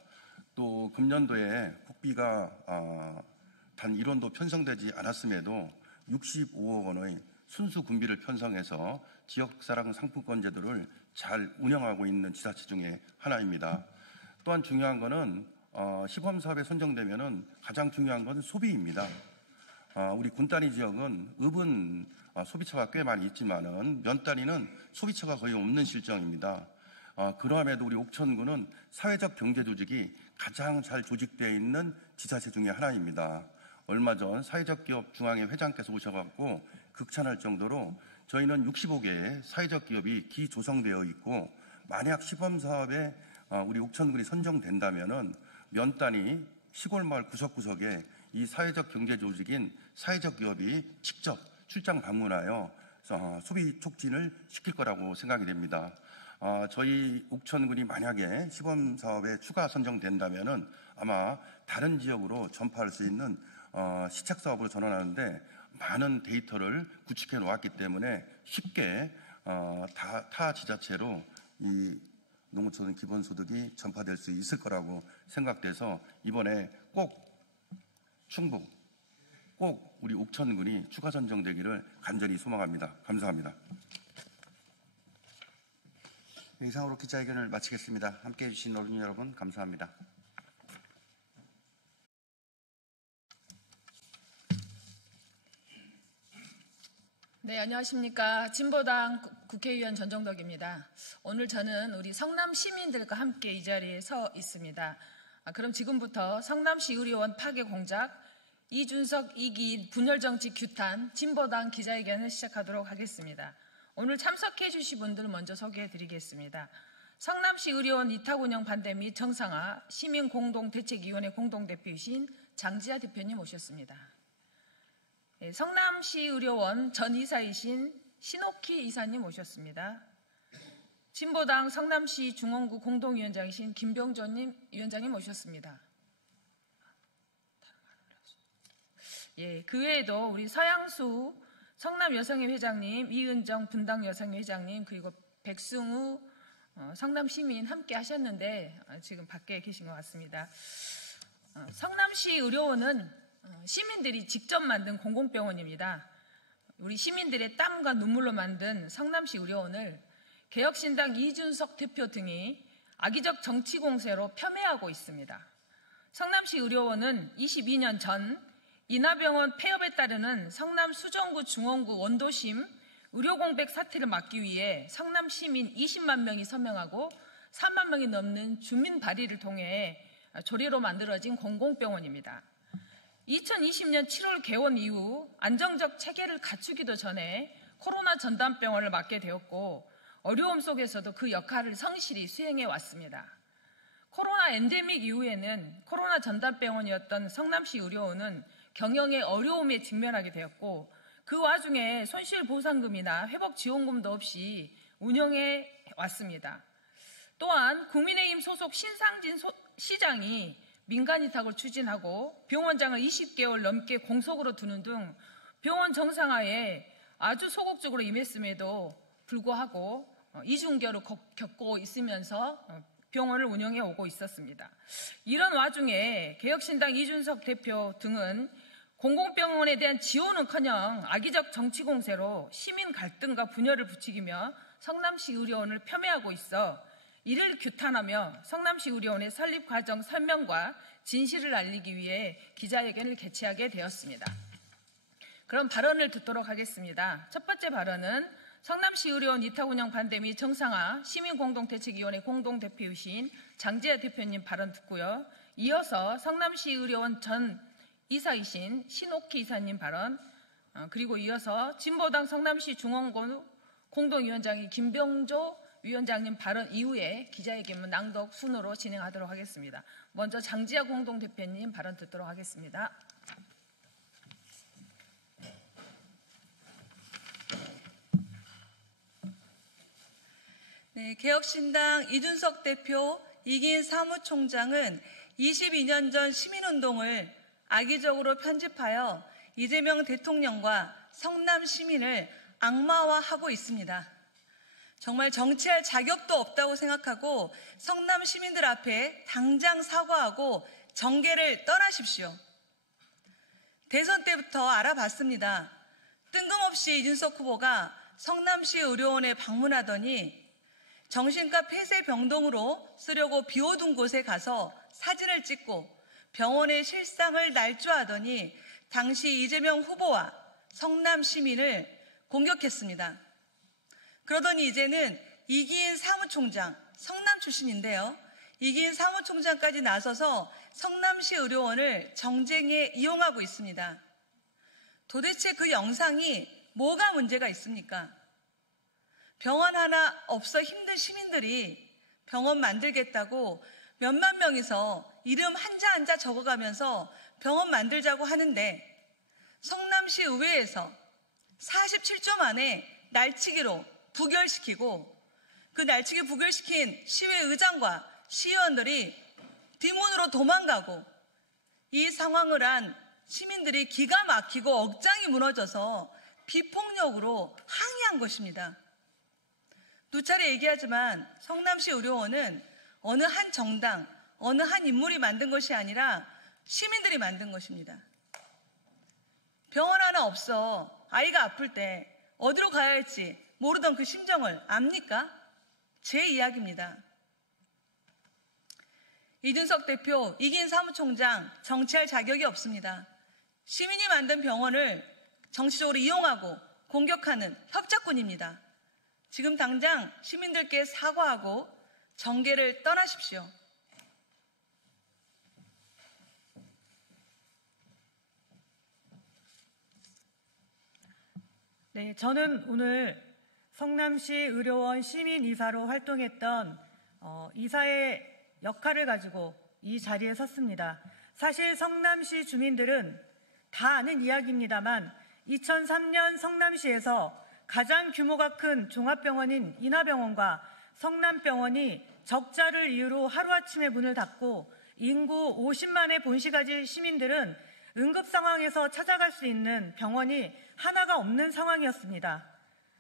또 금년도에 국비가 단 1원도 편성되지 않았음에도 65억 원의 순수 군비를 편성해서 지역사랑 상품권 제도를 잘 운영하고 있는 지자체 중에 하나입니다. 또한 중요한 것은 시범사업에 선정되면 가장 중요한 건 소비입니다. 우리 군단위 지역은 읍은 소비처가 꽤 많이 있지만은 면 단위는 소비처가 거의 없는 실정입니다. 그러함에도 우리 옥천군은 사회적 경제 조직이 가장 잘 조직되어 있는 지자체 중에 하나입니다. 얼마 전 사회적 기업 중앙회 회장께서 오셔갖고 극찬할 정도로 저희는 65개의 사회적 기업이 기조성되어 있고, 만약 시범사업에 우리 옥천군이 선정된다면은 면 단위 시골 마을 구석구석에 이 사회적 경제 조직인 사회적 기업이 직접 출장 방문하여 소비 촉진을 시킬 거라고 생각이 됩니다. 저희 옥천군이 만약에 시범사업에 추가 선정된다면은 아마 다른 지역으로 전파할 수 있는 시착사업으로 전환하는데 많은 데이터를 구축해 놓았기 때문에 쉽게 타 지자체로 이 농어촌 기본소득이 전파될 수 있을 거라고 생각돼서 이번에 꼭 충북, 꼭 우리 옥천군이 추가 선정되기를 간절히 소망합니다. 감사합니다. 이상으로 기자회견을 마치겠습니다. 함께해 주신 어린이 여러분 감사합니다. 네, 안녕하십니까. 진보당 국회의원 전정덕입니다. 오늘 저는 우리 성남 시민들과 함께 이 자리에 서 있습니다. 그럼 지금부터 성남시 의료원 파괴 공작, 이준석, 이기인 분열정치 규탄, 진보당 기자회견을 시작하도록 하겠습니다. 오늘 참석해 주신 분들 먼저 소개해 드리겠습니다. 성남시 의료원 이탁 운영 반대 및 정상화 시민공동대책위원회 공동대표이신 장지아 대표님 오셨습니다. 네, 성남시 의료원 전 이사이신 신옥희 이사님 오셨습니다. 진보당 성남시 중원구 공동위원장이신 김병조 위원장님 오셨습니다. 예, 그 외에도 우리 서양수 성남여성회 회장님, 이은정 분당여성회 회장님, 그리고 백승우 성남시민 함께 하셨는데 지금 밖에 계신 것 같습니다. 성남시 의료원은 시민들이 직접 만든 공공병원입니다. 우리 시민들의 땀과 눈물로 만든 성남시 의료원을 개혁신당 이준석 대표 등이 악의적 정치 공세로 폄훼하고 있습니다. 성남시 의료원은 22년 전 인하병원 폐업에 따르는 성남 수정구 중원구 원도심 의료공백 사태를 막기 위해 성남 시민 20만 명이 서명하고 3만 명이 넘는 주민 발의를 통해 조례로 만들어진 공공병원입니다. 2020년 7월 개원 이후 안정적 체계를 갖추기도 전에 코로나 전담병원을 맡게 되었고 어려움 속에서도 그 역할을 성실히 수행해 왔습니다. 코로나 엔데믹 이후에는 코로나 전담병원이었던 성남시 의료원은 경영의 어려움에 직면하게 되었고 그 와중에 손실보상금이나 회복지원금도 없이 운영해 왔습니다. 또한 국민의힘 소속 신상진 시장이 민간이탁을 추진하고 병원장을 20개월 넘게 공석으로 두는 등 병원 정상화에 아주 소극적으로 임했음에도 불구하고 이중결을 겪고 있으면서 병원을 운영해 오고 있었습니다. 이런 와중에 개혁신당 이준석 대표 등은 공공병원에 대한 지원은커녕 악의적 정치 공세로 시민 갈등과 분열을 부추기며 성남시 의료원을 폄훼하고 있어 이를 규탄하며 성남시 의료원의 설립 과정 설명과 진실을 알리기 위해 기자회견을 개최하게 되었습니다. 그럼 발언을 듣도록 하겠습니다. 첫 번째 발언은 성남시 의료원 이탁 운영 반대 및 정상화 시민공동대책위원회 공동대표이신 장지아 대표님 발언 듣고요. 이어서 성남시 의료원 전 이사이신 신옥희 이사님 발언, 그리고 이어서 진보당 성남시 중원구 공동위원장인 김병조 위원장님 발언 이후에 기자회견 낭독 순으로 진행하도록 하겠습니다. 먼저 장지아 공동대표님 발언 듣도록 하겠습니다. 네, 개혁신당 이준석 대표, 이기인 사무총장은 22년 전 시민운동을 악의적으로 편집하여 이재명 대통령과 성남 시민을 악마화하고 있습니다. 정말 정치할 자격도 없다고 생각하고 성남 시민들 앞에 당장 사과하고 정계를 떠나십시오. 대선 때부터 알아봤습니다. 뜬금없이 이준석 후보가 성남시 의료원에 방문하더니 정신과 폐쇄병동으로 쓰려고 비워둔 곳에 가서 사진을 찍고 병원의 실상을 날조하더니 당시 이재명 후보와 성남 시민을 공격했습니다. 그러더니 이제는 이기인 사무총장, 성남 출신인데요. 이기인 사무총장까지 나서서 성남시 의료원을 정쟁에 이용하고 있습니다. 도대체 그 영상이 뭐가 문제가 있습니까? 병원 하나 없어 힘든 시민들이 병원 만들겠다고 몇만 명이서 이름 한자 한자 적어가면서 병원 만들자고 하는데 성남시 의회에서 47조 만에 날치기로 부결시키고 그 날치기 부결시킨 시의회의장과 시의원들이 뒷문으로 도망가고 이 상황을 한 시민들이 기가 막히고 억장이 무너져서 비폭력으로 항의한 것입니다. 누차례 얘기하지만 성남시 의료원은 어느 한 정당, 어느 한 인물이 만든 것이 아니라 시민들이 만든 것입니다. 병원 하나 없어 아이가 아플 때 어디로 가야 할지 모르던 그 심정을 압니까? 제 이야기입니다. 이준석 대표, 이기인 사무총장 정치할 자격이 없습니다. 시민이 만든 병원을 정치적으로 이용하고 공격하는 협작꾼입니다. 지금 당장 시민들께 사과하고 정계를 떠나십시오. 네, 저는 오늘 성남시 의료원 시민이사로 활동했던 이사의 역할을 가지고 이 자리에 섰습니다. 사실 성남시 주민들은 다 아는 이야기입니다만 2003년 성남시에서 가장 규모가 큰 종합병원인 인하병원과 성남병원이 적자를 이유로 하루아침에 문을 닫고 인구 50만의 본시가지 시민들은 응급 상황에서 찾아갈 수 있는 병원이 하나가 없는 상황이었습니다.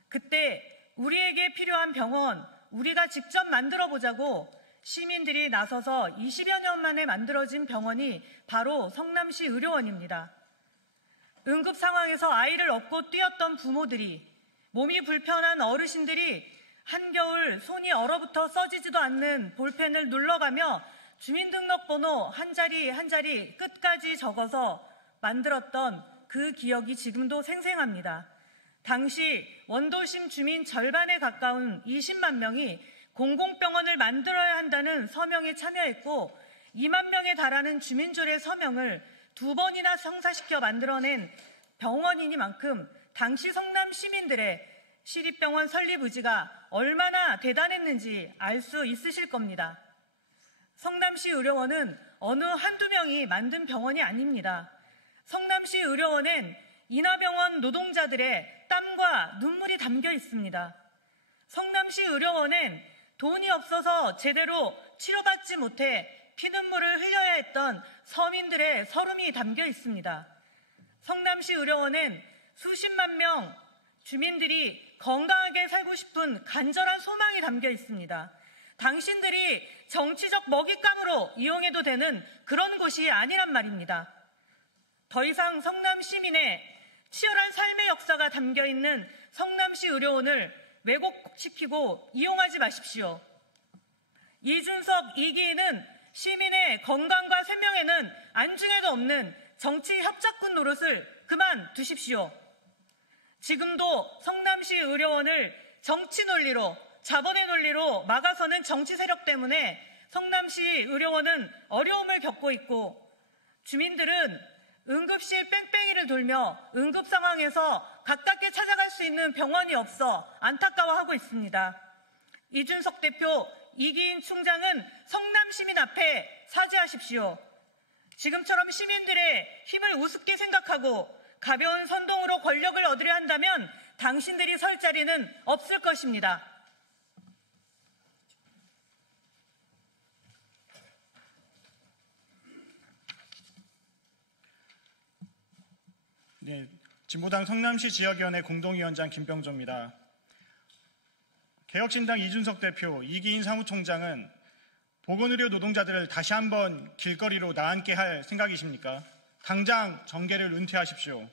그때 우리에게 필요한 병원, 우리가 직접 만들어 보자고 시민들이 나서서 20여 년 만에 만들어진 병원이 바로 성남시 의료원입니다. 응급 상황에서 아이를 업고 뛰었던 부모들이, 몸이 불편한 어르신들이 한겨울 손이 얼어붙어 써지지도 않는 볼펜을 눌러가며 주민등록번호 한 자리 한 자리 끝까지 적어서 만들었던 그 기억이 지금도 생생합니다. 당시 원도심 주민 절반에 가까운 20만 명이 공공병원을 만들어야 한다는 서명에 참여했고 2만 명에 달하는 주민조례 서명을 2번이나 성사시켜 만들어낸 병원이니만큼 당시 성남 시민들의 시립병원 설립 의지가 얼마나 대단했는지 알 수 있으실 겁니다. 성남시 의료원은 어느 한두 명이 만든 병원이 아닙니다. 성남시 의료원엔 인하병원 노동자들의 땀과 눈물이 담겨 있습니다. 성남시 의료원엔 돈이 없어서 제대로 치료받지 못해 피눈물을 흘려야 했던 서민들의 서름이 담겨 있습니다. 성남시 의료원엔 수십만 명 주민들이 건강하게 살고 싶은 간절한 소망이 담겨 있습니다. 당신들이 정치적 먹잇감으로 이용해도 되는 그런 곳이 아니란 말입니다. 더 이상 성남 시민의 치열한 삶의 역사가 담겨 있는 성남시 의료원을 왜곡시키고 이용하지 마십시오. 이준석, 이기인은 시민의 건강과 생명에는 안중에도 없는 정치 협작꾼 노릇을 그만두십시오. 지금도 성남시 의료원을 정치 논리로, 자본의 논리로 막아서는 정치 세력 때문에 성남시 의료원은 어려움을 겪고 있고 주민들은 응급실 뺑뺑이를 돌며 응급 상황에서 가깝게 찾아갈 수 있는 병원이 없어 안타까워하고 있습니다. 이준석 대표, 이기인 총장은 성남 시민 앞에 사죄하십시오. 지금처럼 시민들의 힘을 우습게 생각하고 가벼운 선동으로 권력을 얻으려 한다면 당신들이 설 자리는 없을 것입니다. 네, 진보당 성남시 지역위원회 공동위원장 김병조입니다. 개혁신당 이준석 대표, 이기인 사무총장은 보건의료 노동자들을 다시 한번 길거리로 나앉게 할 생각이십니까? 당장 정계를 은퇴하십시오.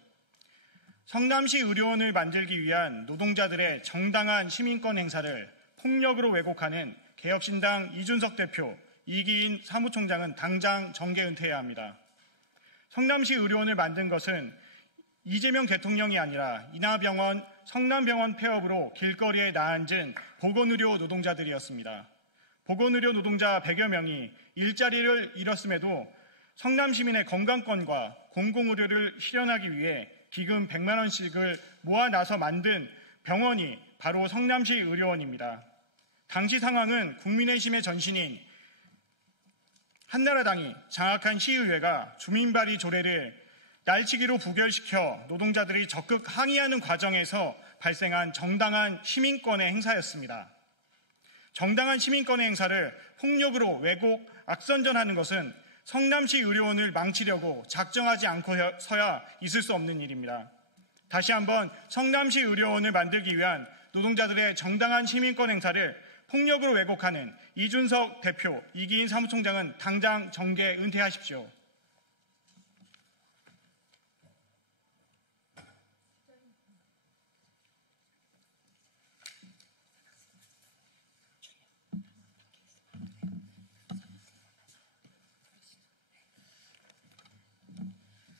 성남시 의료원을 만들기 위한 노동자들의 정당한 시민권 행사를 폭력으로 왜곡하는 개혁신당 이준석 대표, 이기인 사무총장은 당장 정계 은퇴해야 합니다. 성남시 의료원을 만든 것은 이재명 대통령이 아니라 인하병원 성남병원 폐업으로 길거리에 나앉은 보건의료 노동자들이었습니다. 보건의료 노동자 100여 명이 일자리를 잃었음에도 성남 시민의 건강권과 공공의료를 실현하기 위해 기금 100만 원씩을 모아 나서 만든 병원이 바로 성남시 의료원입니다. 당시 상황은 국민의힘의 전신인 한나라당이 장악한 시의회가 주민발의 조례를 날치기로 부결시켜 노동자들이 적극 항의하는 과정에서 발생한 정당한 시민권의 행사였습니다. 정당한 시민권의 행사를 폭력으로 왜곡, 악선전하는 것은 성남시 의료원을 망치려고 작정하지 않고서야 있을 수 없는 일입니다. 다시 한번 성남시 의료원을 만들기 위한 노동자들의 정당한 시민권 행사를 폭력으로 왜곡하는 이준석 대표, 이기인 사무총장은 당장 정계 은퇴하십시오.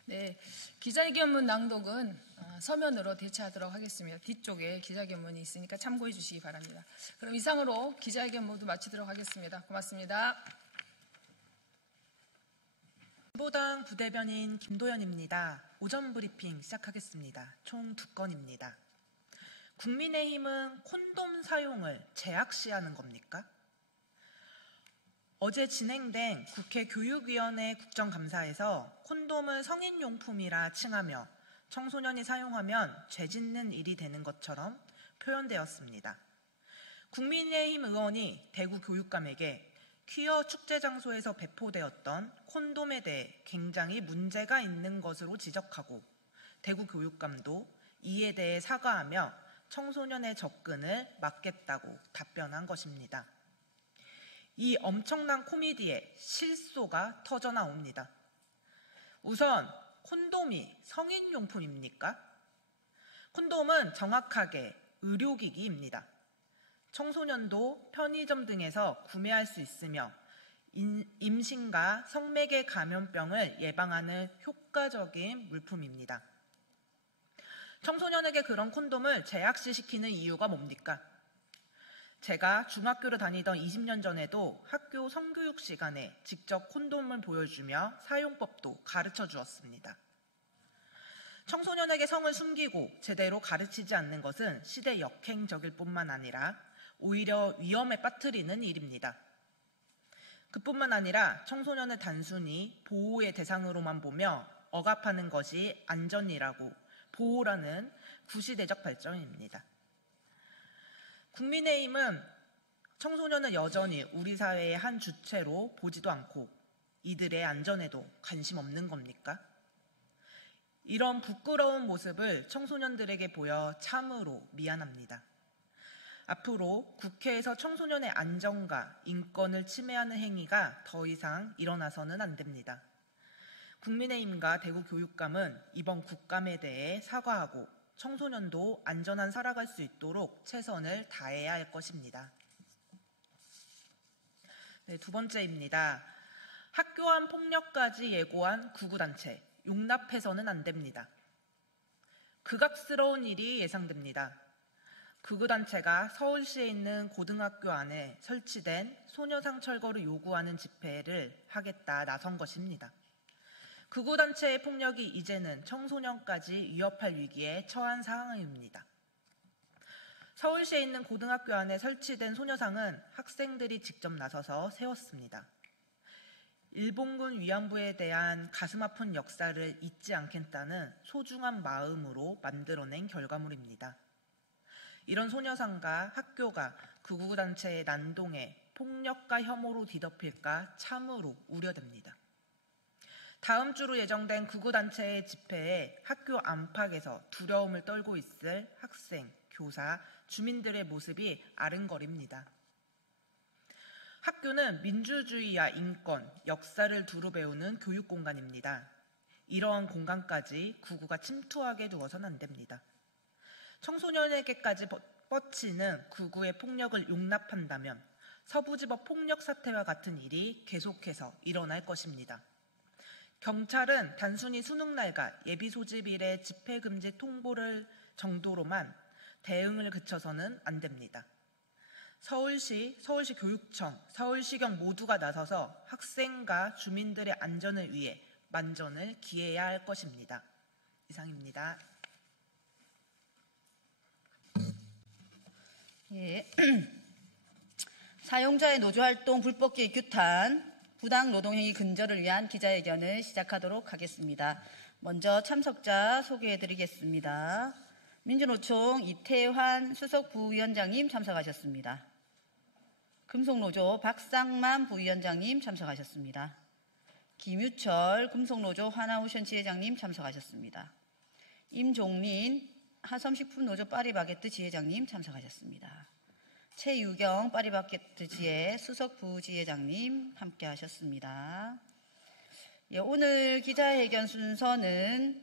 네, 기자회견문 낭독은 서면으로 대체하도록 하겠습니다. 뒤쪽에 기자회견문이 있으니까 참고해 주시기 바랍니다. 그럼 이상으로 기자회견 모두 마치도록 하겠습니다. 고맙습니다. 진보당 부대변인 김도연입니다. 오전 브리핑 시작하겠습니다. 총 2건입니다. 국민의힘은 콘돔 사용을 제약시하는 겁니까? 어제 진행된 국회 교육위원회 국정감사에서 콘돔을 성인용품이라 칭하며 청소년이 사용하면 죄 짓는 일이 되는 것처럼 표현되었습니다. 국민의힘 의원이 대구 교육감에게 퀴어 축제 장소에서 배포되었던 콘돔에 대해 굉장히 문제가 있는 것으로 지적하고 대구 교육감도 이에 대해 사과하며 청소년의 접근을 막겠다고 답변한 것입니다. 이 엄청난 코미디에 실소가 터져나옵니다. 우선 콘돔이 성인용품입니까? 콘돔은 정확하게 의료기기입니다. 청소년도 편의점 등에서 구매할 수 있으며 임신과 성매개 감염병을 예방하는 효과적인 물품입니다. 청소년에게 그런 콘돔을 제약시키는 이유가 뭡니까? 제가 중학교를 다니던 20년 전에도 학교 성교육 시간에 직접 콘돔을 보여주며 사용법도 가르쳐 주었습니다. 청소년에게 성을 숨기고 제대로 가르치지 않는 것은 시대 역행적일 뿐만 아니라 오히려 위험에 빠뜨리는 일입니다. 그뿐만 아니라 청소년을 단순히 보호의 대상으로만 보며 억압하는 것이 안전이라고 보호라는 구시대적 발전입니다. 국민의힘은 청소년을 여전히 우리 사회의 한 주체로 보지도 않고 이들의 안전에도 관심 없는 겁니까? 이런 부끄러운 모습을 청소년들에게 보여 참으로 미안합니다. 앞으로 국회에서 청소년의 안전과 인권을 침해하는 행위가 더 이상 일어나서는 안 됩니다. 국민의힘과 대구교육감은 이번 국감에 대해 사과하고 청소년도 안전한 살아갈 수 있도록 최선을 다해야 할 것입니다. 네, 두 번째입니다. 학교 안 폭력까지 예고한 구구단체, 용납해서는 안 됩니다. 극악스러운 일이 예상됩니다. 극우단체가 서울시에 있는 고등학교 안에 설치된 소녀상 철거를 요구하는 집회를 하겠다 나선 것입니다. 극우단체의 폭력이 이제는 청소년까지 위협할 위기에 처한 상황입니다. 서울시에 있는 고등학교 안에 설치된 소녀상은 학생들이 직접 나서서 세웠습니다. 일본군 위안부에 대한 가슴 아픈 역사를 잊지 않겠다는 소중한 마음으로 만들어낸 결과물입니다. 이런 소녀상과 학교가 극우단체의 난동에 폭력과 혐오로 뒤덮일까 참으로 우려됩니다. 다음 주로 예정된 극우단체의 집회에 학교 안팎에서 두려움을 떨고 있을 학생, 교사, 주민들의 모습이 아른거립니다. 학교는 민주주의와 인권, 역사를 두루 배우는 교육 공간입니다. 이러한 공간까지 극우가 침투하게 두어서는 안 됩니다. 청소년에게까지 뻗치는 극우의 폭력을 용납한다면 서부지법 폭력 사태와 같은 일이 계속해서 일어날 것입니다. 경찰은 단순히 수능날과 예비 소집일의 집회금지 통보를 정도로만 대응을 그쳐서는 안 됩니다. 서울시, 서울시 교육청, 서울시경 모두가 나서서 학생과 주민들의 안전을 위해 만전을 기해야 할 것입니다. 이상입니다. 예. 사용자의 노조활동 불법기획 규탄, 부당 노동행위 근절을 위한 기자회견을 시작하도록 하겠습니다. 먼저 참석자 소개해드리겠습니다. 민주노총 이태환 수석 부위원장님 참석하셨습니다. 금속노조 박상만 부위원장님 참석하셨습니다. 김유철 금속노조 하나오션 지회장님 참석하셨습니다. 임종린 하섬식품노조 파리바게뜨 지회장님 참석하셨습니다. 최유경 파리바게뜨 지회 수석 부지회장님 함께 하셨습니다. 예, 오늘 기자회견 순서는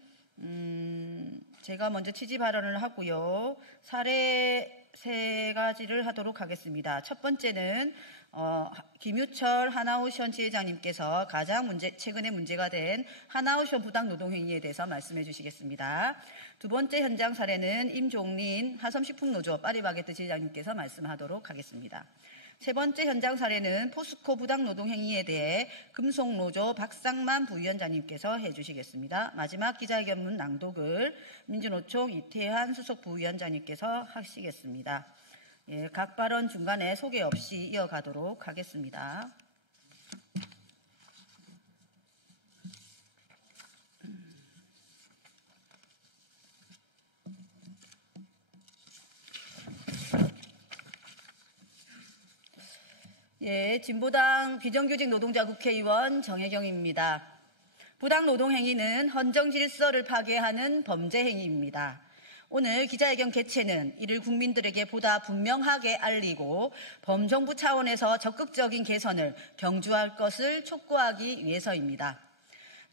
제가 먼저 취지 발언을 하고요. 사례 3가지를 하도록 하겠습니다. 첫 번째는 김유철 하나오션 지회장님께서 가장 최근에 문제가 된 하나오션 부당 노동행위에 대해서 말씀해 주시겠습니다. 두 번째 현장 사례는 임종린 하섬식품노조 파리바게뜨 지회장님께서 말씀하도록 하겠습니다. 세 번째 현장 사례는 포스코 부당 노동행위에 대해 금속노조 박상만 부위원장님께서 해주시겠습니다. 마지막 기자회견문 낭독을 민주노총 이태환 수석 부위원장님께서 하시겠습니다. 예, 각 발언 중간에 소개 없이 이어가도록 하겠습니다. 예, 진보당 비정규직 노동자 국회의원 정혜경입니다. 부당 노동행위는 헌정 질서를 파괴하는 범죄 행위입니다. 오늘 기자회견 개최는 이를 국민들에게 보다 분명하게 알리고 범정부 차원에서 적극적인 개선을 경주할 것을 촉구하기 위해서입니다.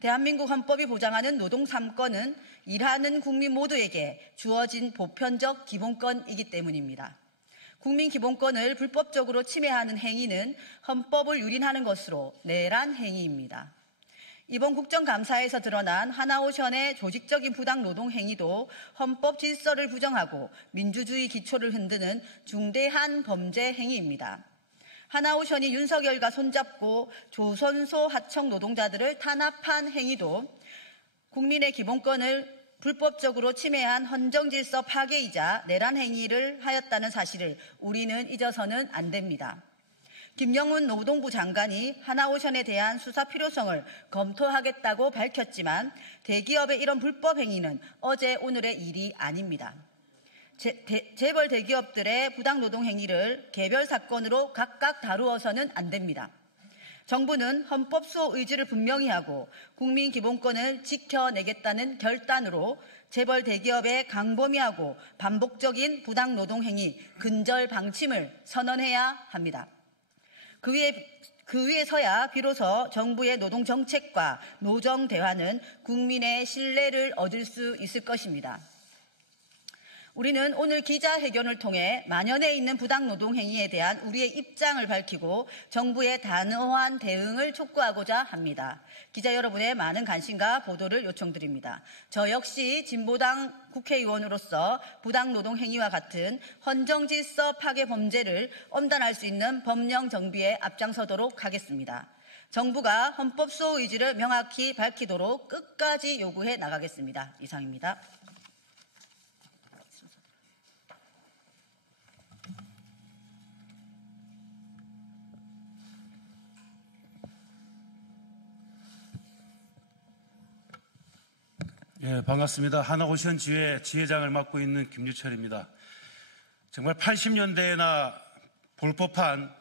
대한민국 헌법이 보장하는 노동 3권은 일하는 국민 모두에게 주어진 보편적 기본권이기 때문입니다. 국민 기본권을 불법적으로 침해하는 행위는 헌법을 유린하는 것으로 내란 행위입니다. 이번 국정감사에서 드러난 하나오션의 조직적인 부당 노동 행위도 헌법 질서를 부정하고 민주주의 기초를 흔드는 중대한 범죄 행위입니다. 하나오션이 윤석열과 손잡고 조선소 하청 노동자들을 탄압한 행위도 국민의 기본권을 불법적으로 침해한 헌정질서 파괴이자 내란 행위를 하였다는 사실을 우리는 잊어서는 안 됩니다. 김영훈 노동부 장관이 하나오션에 대한 수사 필요성을 검토하겠다고 밝혔지만 대기업의 이런 불법 행위는 어제 오늘의 일이 아닙니다. 재벌 대기업들의 부당 노동 행위를 개별 사건으로 각각 다루어서는 안 됩니다. 정부는 헌법 수호 의지를 분명히 하고 국민 기본권을 지켜내겠다는 결단으로 재벌 대기업의 강범위하고 반복적인 부당 노동 행위 근절 방침을 선언해야 합니다. 그 위에서야 비로소 정부의 노동 정책과 노정 대화는 국민의 신뢰를 얻을 수 있을 것입니다. 우리는 오늘 기자회견을 통해 만연해 있는 부당 노동 행위에 대한 우리의 입장을 밝히고 정부의 단호한 대응을 촉구하고자 합니다. 기자 여러분의 많은 관심과 보도를 요청드립니다. 저 역시 진보당 국회의원으로서 부당 노동 행위와 같은 헌정 질서 파괴 범죄를 엄단할 수 있는 법령 정비에 앞장서도록 하겠습니다. 정부가 헌법 수호 의지를 명확히 밝히도록 끝까지 요구해 나가겠습니다. 이상입니다. 예, 반갑습니다. 하나오션 지회 지회장을 맡고 있는 김유철입니다. 정말 80년대에나 볼 법한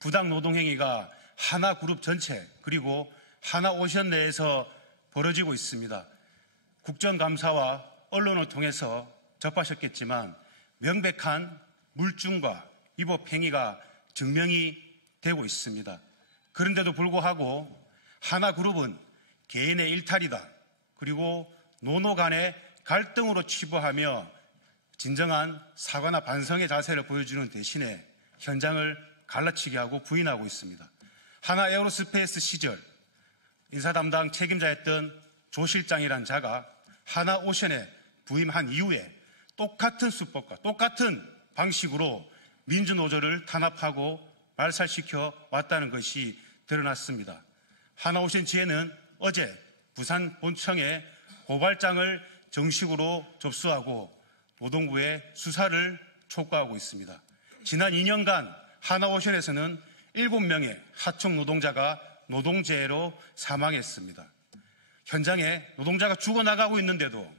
부당 노동행위가 하나그룹 전체 그리고 하나오션 내에서 벌어지고 있습니다. 국정감사와 언론을 통해서 접하셨겠지만 명백한 물증과 위법 행위가 증명이 되고 있습니다. 그런데도 불구하고 하나그룹은 개인의 일탈이다. 그리고 노노 간의 갈등으로 치부하며 진정한 사과나 반성의 자세를 보여주는 대신에 현장을 갈라치게 하고 부인하고 있습니다. 하나 에어로스페이스 시절 인사 담당 책임자였던 조 실장이란 자가 하나오션에 부임한 이후에 똑같은 수법과 똑같은 방식으로 민주노조를 탄압하고 말살시켜 왔다는 것이 드러났습니다. 하나오션 지회는 어제 부산 본청에 고발장을 정식으로 접수하고 노동부의 수사를 촉구하고 있습니다. 지난 2년간 하나오션에서는 7명의 하청 노동자가 노동재해로 사망했습니다. 현장에 노동자가 죽어나가고 있는데도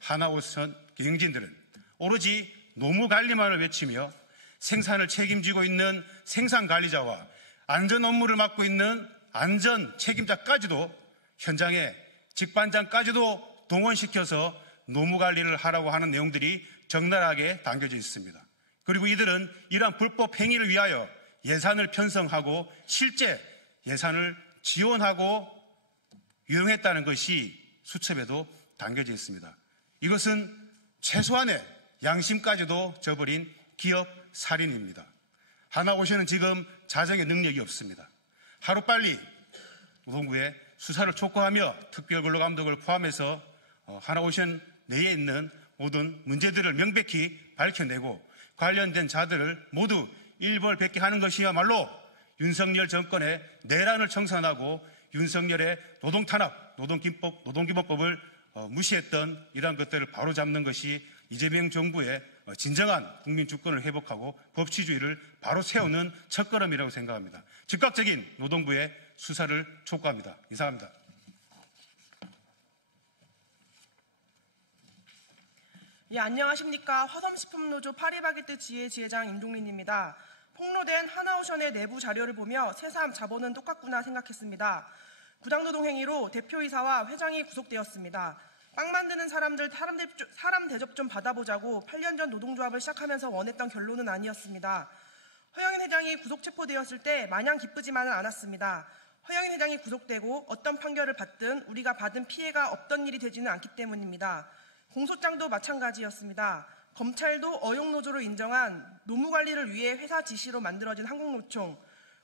하나오션 경영진들은 오로지 노무관리만을 외치며 생산을 책임지고 있는 생산관리자와 안전 업무를 맡고 있는 안전 책임자까지도 현장에 직반장까지도 동원시켜서 노무관리를 하라고 하는 내용들이 적나라하게 담겨져 있습니다. 그리고 이들은 이러한 불법 행위를 위하여 예산을 편성하고 실제 예산을 지원하고 유용했다는 것이 수첩에도 담겨져 있습니다. 이것은 최소한의 양심까지도 저버린 기업 살인입니다. 하나오션은 지금 자정의 능력이 없습니다. 하루빨리 노동부에 수사를 촉구하며 특별근로감독을 포함해서 하나오션 내에 있는 모든 문제들을 명백히 밝혀내고 관련된 자들을 모두 일벌백계하는 것이야말로 윤석열 정권의 내란을 청산하고 윤석열의 노동탄압, 노동기본법을 무시했던 이러한 것들을 바로잡는 것이 이재명 정부의 진정한 국민 주권을 회복하고 법치주의를 바로 세우는 첫걸음이라고 생각합니다. 즉각적인 노동부의 수사를 촉구합니다. 이상합니다. 예, 안녕하십니까. 화섬식품노조 파리바게뜨 지회 지회장 임종린입니다. 폭로된 하나오션의 내부 자료를 보며 새삼 자본은 똑같구나 생각했습니다. 부당노동행위로 대표이사와 회장이 구속되었습니다. 빵 만드는 사람들 사람 대접 좀 받아보자고 8년 전 노동조합을 시작하면서 원했던 결론은 아니었습니다. 허영인 회장이 구속 체포되었을 때 마냥 기쁘지만은 않았습니다. 허영인 회장이 구속되고 어떤 판결을 받든 우리가 받은 피해가 없던 일이 되지는 않기 때문입니다. 공소장도 마찬가지였습니다. 검찰도 어용노조로 인정한 노무관리를 위해 회사 지시로 만들어진 한국노총,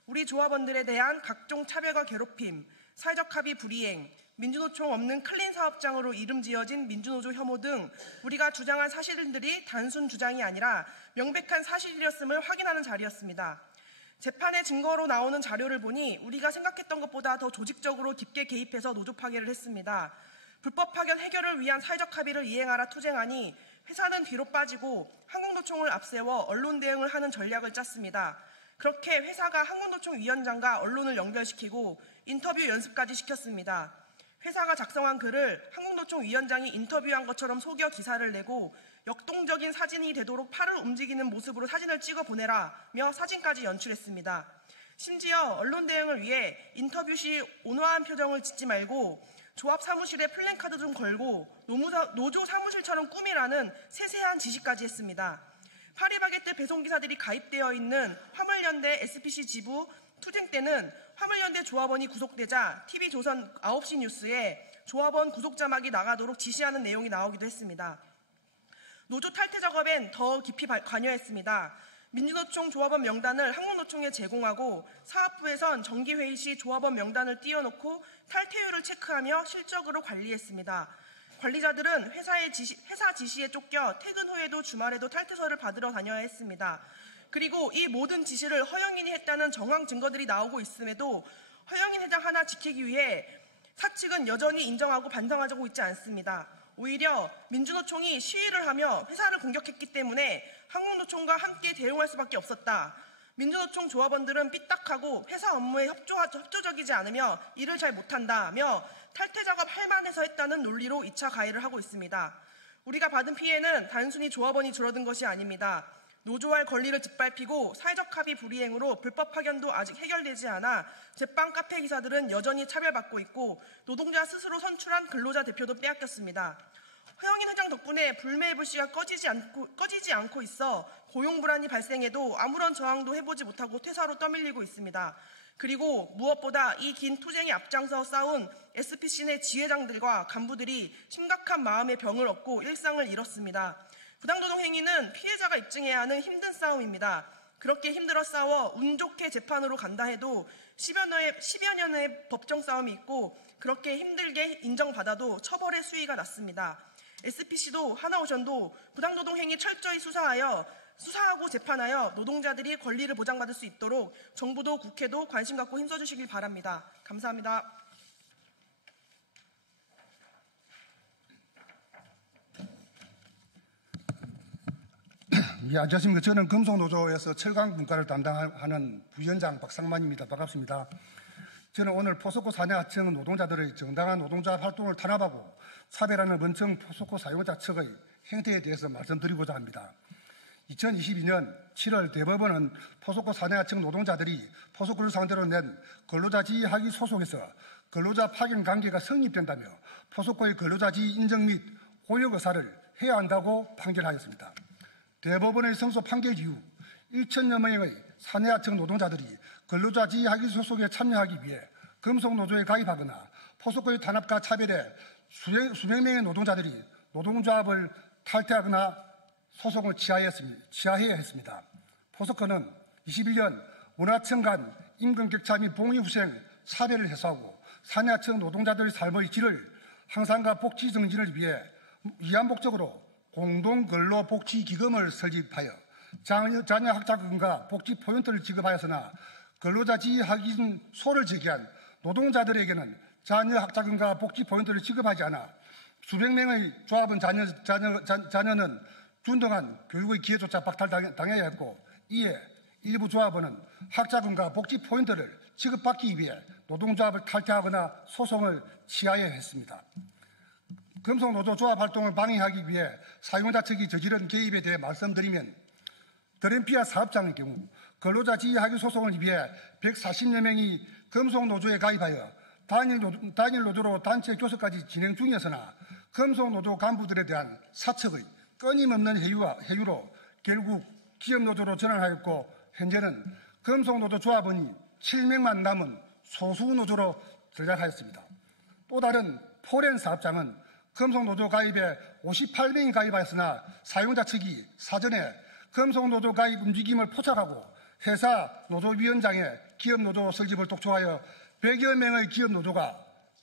우리 조합원들에 대한 각종 차별과 괴롭힘, 사회적 합의 불이행, 민주노총 없는 클린 사업장으로 이름 지어진 민주노조 혐오 등 우리가 주장한 사실들이 단순 주장이 아니라 명백한 사실이었음을 확인하는 자리였습니다. 재판의 증거로 나오는 자료를 보니 우리가 생각했던 것보다 더 조직적으로 깊게 개입해서 노조 파괴를 했습니다. 불법 파견 해결을 위한 사회적 합의를 이행하라 투쟁하니 회사는 뒤로 빠지고 한국노총을 앞세워 언론 대응을 하는 전략을 짰습니다. 그렇게 회사가 한국노총 위원장과 언론을 연결시키고 인터뷰 연습까지 시켰습니다. 회사가 작성한 글을 한국노총 위원장이 인터뷰한 것처럼 속여 기사를 내고 역동적인 사진이 되도록 팔을 움직이는 모습으로 사진을 찍어 보내라며 사진까지 연출했습니다. 심지어 언론 대응을 위해 인터뷰 시 온화한 표정을 짓지 말고 조합 사무실에 플랜카드 좀 걸고 노조 사무실처럼 꾸미라는 세세한 지시까지 했습니다. 파리바게뜨 배송기사들이 가입되어 있는 화물연대 SPC 지부 투쟁 때는 화물연대 조합원이 구속되자 TV조선 9시 뉴스에 조합원 구속 자막이 나가도록 지시하는 내용이 나오기도 했습니다. 노조 탈퇴 작업엔 더 깊이 관여했습니다. 민주노총 조합원 명단을 한국노총에 제공하고 사업부에선 정기회의 시 조합원 명단을 띄워놓고 탈퇴율을 체크하며 실적으로 관리했습니다. 관리자들은 회사 지시에 쫓겨 퇴근 후에도 주말에도 탈퇴서를 받으러 다녀야 했습니다. 그리고 이 모든 지시를 허영인이 했다는 정황 증거들이 나오고 있음에도 허영인 회장 하나 지키기 위해 사측은 여전히 인정하고 반성하고 있지 않습니다. 오히려 민주노총이 시위를 하며 회사를 공격했기 때문에 한국노총과 함께 대응할 수밖에 없었다. 민주노총 조합원들은 삐딱하고 회사 업무에 협조적이지 않으며 일을 잘 못한다며 탈퇴 작업 할 만해서 했다는 논리로 2차 가해를 하고 있습니다. 우리가 받은 피해는 단순히 조합원이 줄어든 것이 아닙니다. 노조할 권리를 짓밟히고 사회적 합의 불이행으로 불법 파견도 아직 해결되지 않아 제빵 카페 기사들은 여전히 차별받고 있고 노동자 스스로 선출한 근로자 대표도 빼앗겼습니다. 허영인 회장 덕분에 불매불씨가 꺼지지 않고 있어 고용 불안이 발생해도 아무런 저항도 해보지 못하고 퇴사로 떠밀리고 있습니다. 그리고 무엇보다 이 긴 투쟁에 앞장서 싸운 SPC 내 지회장들과 간부들이 심각한 마음의 병을 얻고 일상을 잃었습니다. 부당노동 행위는 피해자가 입증해야 하는 힘든 싸움입니다. 그렇게 힘들어 싸워 운 좋게 재판으로 간다 해도 10여 년의 법정 싸움이 있고 그렇게 힘들게 인정받아도 처벌의 수위가 낮습니다. SPC도 하나오션도 부당노동 행위 철저히 수사하고 재판하여 노동자들이 권리를 보장받을 수 있도록 정부도 국회도 관심 갖고 힘써주시길 바랍니다. 감사합니다. 예, 안녕하십니까. 저는 금속노조에서 철강 분과를 담당하는 부위원장 박상만입니다. 반갑습니다. 저는 오늘 포스코 사내하청 노동자들의 정당한 노동자 활동을 탄압하고 차별하는 원청 포스코 사용자 측의 행태에 대해서 말씀드리고자 합니다. 2022년 7월 대법원은 포스코 사내하청 노동자들이 포스코를 상대로 낸 근로자 지위 하기 소송에서 근로자 파견 관계가 성립된다며 포스코의 근로자 지위 인정 및 고역 의사를 해야 한다고 판결하였습니다. 대법원의 성소 판결 이후 1천여 명의 사내하청 노동자들이 근로자 지위 하기 소송에 참여하기 위해 금속노조에 가입하거나 포스코의 탄압과 차별에 수백 명의 노동자들이 노동조합을 탈퇴하거나 소송을 취하해야 했습니다. 포스코는 21년 원하청 간 임금격차 및 봉의후생 사례를 해소하고 사내하청 노동자들의 삶의 질을 향상과 복지 증진을 위한 목적으로 공동근로복지기금을 설립하여 자녀 학자금과 복지 포인트를 지급하였으나 근로자 지위 확인 소를 제기한 노동자들에게는 자녀 학자금과 복지 포인트를 지급하지 않아 수백 명의 조합원 자녀는 균등한 교육의 기회조차 박탈당해야 했고, 이에 일부 조합원은 학자금과 복지 포인트를 지급받기 위해 노동조합을 탈퇴하거나 소송을 취하여야 했습니다. 금속노조 조합 활동을 방해하기 위해 사용자 측이 저지른 개입에 대해 말씀드리면, 드램피아 사업장의 경우 근로자 지위 하기 소송을 위해 140여 명이 금속노조에 가입하여 단일 노조로 단체 교섭까지 진행 중이었으나 금속노조 간부들에 대한 사측의 끊임없는 회유로 결국 기업노조로 전환하였고, 현재는 금속노조 조합원이 7명만 남은 소수노조로 전락하였습니다. 또 다른 포렌 사업장은 금속노조 가입에 58명이 가입하였으나 사용자 측이 사전에 금속노조 가입 움직임을 포착하고 회사 노조위원장에 기업노조 설립을 독촉하여 100여 명의 기업노조가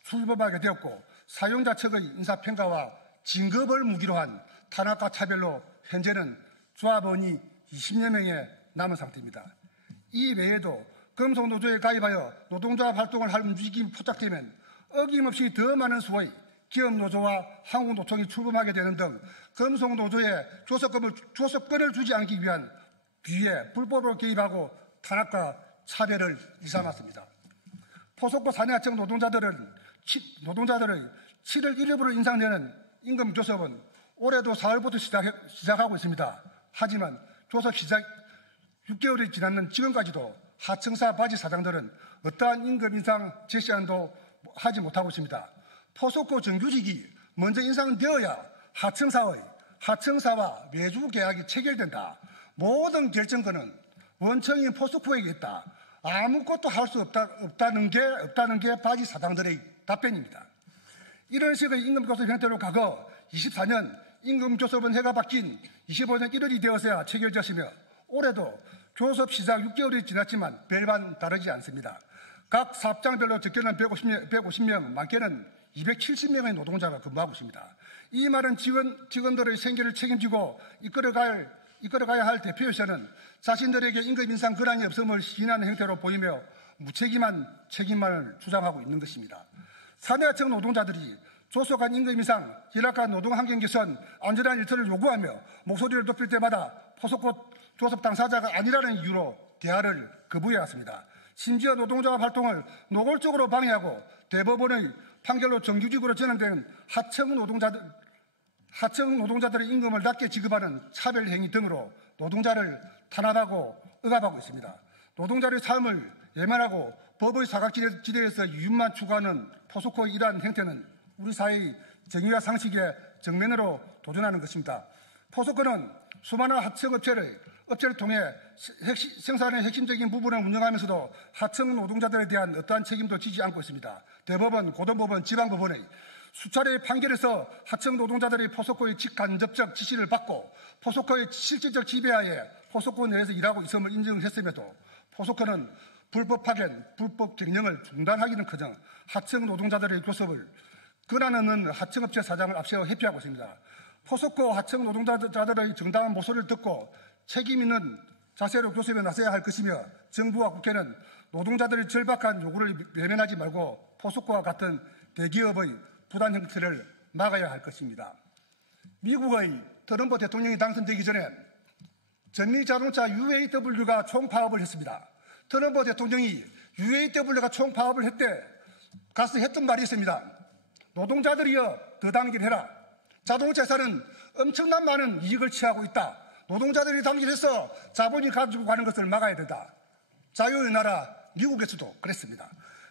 출범하게 되었고, 사용자 측의 인사평가와 진급을 무기로 한 탄압과 차별로 현재는 조합원이 20여 명에 남은 상태입니다. 이 외에도 금속노조에 가입하여 노동조합 활동을 할 움직임이 포착되면 어김없이 더 많은 수의 기업노조와 한국노총이 출범하게 되는 등 금속노조에 조석권을 주지 않기 위한 비위에 불법으로 개입하고 탄압과 차별을 일삼았습니다. 포스코 사내하청 노동자들의 7월 1일부로 인상되는 임금 조섭은 올해도 4월부터 시작하고 있습니다. 하지만 조섭 시작 6개월이 지났는 지금까지도 하청사 바지 사장들은 어떠한 임금 인상 제시안도 하지 못하고 있습니다. 포스코 정규직이 먼저 인상되어야 하청사와 외주 계약이 체결된다. 모든 결정권은 원청인 포스코에게 있다. 아무것도 할 수 없다는 게 바지 사장들의 답변입니다. 이런 식의 임금교섭 형태로 과거 24년 임금교섭은 해가 바뀐 25년 1월이 되어서야 체결되었으며, 올해도 교섭 시작 6개월이 지났지만 별반 다르지 않습니다. 각 사업장별로 적게는 150명, 많게는 270명의 노동자가 근무하고 있습니다. 이 말은 직원들의 생계를 책임지고 이끌어가야 할 대표이사는 자신들에게 임금 인상 권한이 없음을 시인하는 형태로 보이며 무책임한 책임만을 주장하고 있는 것입니다. 사내하청 노동자들이 조속한 임금 인상, 열악한 노동 환경 개선, 안전한 일터를 요구하며 목소리를 높일 때마다 포스코 조섭 당사자가 아니라는 이유로 대화를 거부해왔습니다. 심지어 노동조합 활동을 노골적으로 방해하고 대법원의 판결로 정규직으로 전환된 하청 노동자들의 임금을 낮게 지급하는 차별 행위 등으로 노동자를 탄압하고 억압하고 있습니다. 노동자의 삶을 예만하고 법의 사각지대에서 유인만 추구하는 포스코의 이러한 행태는 우리 사회의 정의와 상식에 정면으로 도전하는 것입니다. 포스코는 수많은 하청 업체를 통해 생산의 핵심적인 부분을 운영하면서도 하청 노동자들에 대한 어떠한 책임도 지지 않고 있습니다. 대법원, 고등법원, 지방법원의 수차례의 판결에서 하청 노동자들이 포스코의 직간접적 지시를 받고 포스코의 실질적 지배하에 포스코 내에서 일하고 있음을 인정했음에도 포스코는 불법 파견, 불법 경영을 중단하기는커녕 하청 노동자들의 교섭을 권한 없는 하청업체 사장을 앞세워 회피하고 있습니다. 포스코 하청 노동자들의 정당한 모소를 듣고 책임 있는 자세로 교섭에 나서야 할 것이며 정부와 국회는 노동자들의 절박한 요구를 외면하지 말고 포스코와 같은 대기업의 부단 형태를 막아야 할 것입니다. 미국의 트럼프 대통령이 당선되기 전에 전미자동차 UAW가 총파업을 했습니다. 트럼프 대통령이 UAW가 총파업을 가서 했던 말이 있습니다. 노동자들이여 더 단결해라. 자동차 회사는 엄청난 많은 이익을 취하고 있다. 노동자들이 단결해서 자본이 가지고 가는 것을 막아야 된다. 자유의 나라 미국에서도 그랬습니다.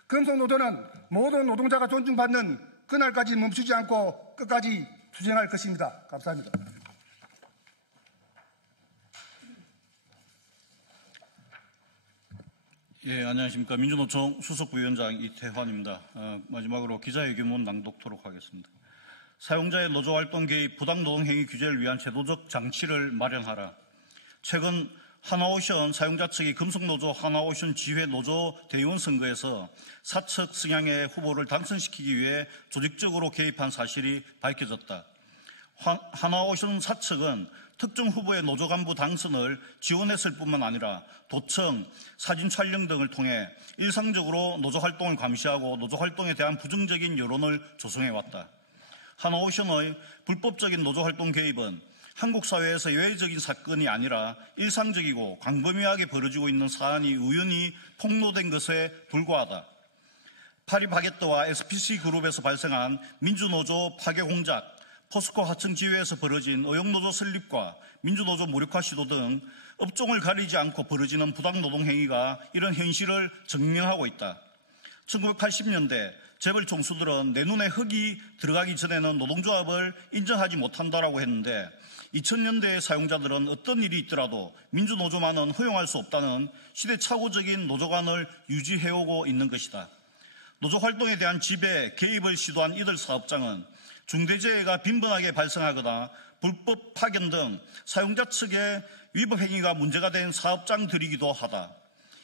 금속노조는 모든 노동자가 존중받는 그날까지 멈추지 않고 끝까지 투쟁할 것입니다. 감사합니다. 예, 안녕하십니까. 민주노총 수석부위원장 이태환입니다. 마지막으로 기자회견문 낭독토록 하겠습니다. 사용자의 노조활동 개입 부당노동행위 규제를 위한 제도적 장치를 마련하라. 최근 하나오션 사용자 측이 금속노조 하나오션 지회 노조 대의원 선거에서 사측 성향의 후보를 당선시키기 위해 조직적으로 개입한 사실이 밝혀졌다. 하나오션 사측은 특정 후보의 노조 간부 당선을 지원했을 뿐만 아니라 도청, 사진 촬영 등을 통해 일상적으로 노조 활동을 감시하고 노조 활동에 대한 부정적인 여론을 조성해왔다. 하나오션의 불법적인 노조 활동 개입은 한국 사회에서 예외적인 사건이 아니라 일상적이고 광범위하게 벌어지고 있는 사안이 우연히 폭로된 것에 불과하다. 파리바게뜨와 SPC 그룹에서 발생한 민주노조 파괴 공작, 포스코 하청 지회에서 벌어진 의용노조 설립과 민주노조 무력화 시도 등 업종을 가리지 않고 벌어지는 부당노동행위가 이런 현실을 증명하고 있다. 1980년대 재벌 총수들은 내 눈에 흙이 들어가기 전에는 노동조합을 인정하지 못한다라고 했는데 2000년대의 사용자들은 어떤 일이 있더라도 민주노조만은 허용할 수 없다는 시대착오적인 노조관을 유지해오고 있는 것이다. 노조활동에 대한 지배, 개입을 시도한 이들 사업장은 중대재해가 빈번하게 발생하거나 불법 파견 등 사용자 측의 위법 행위가 문제가 된 사업장들이기도 하다.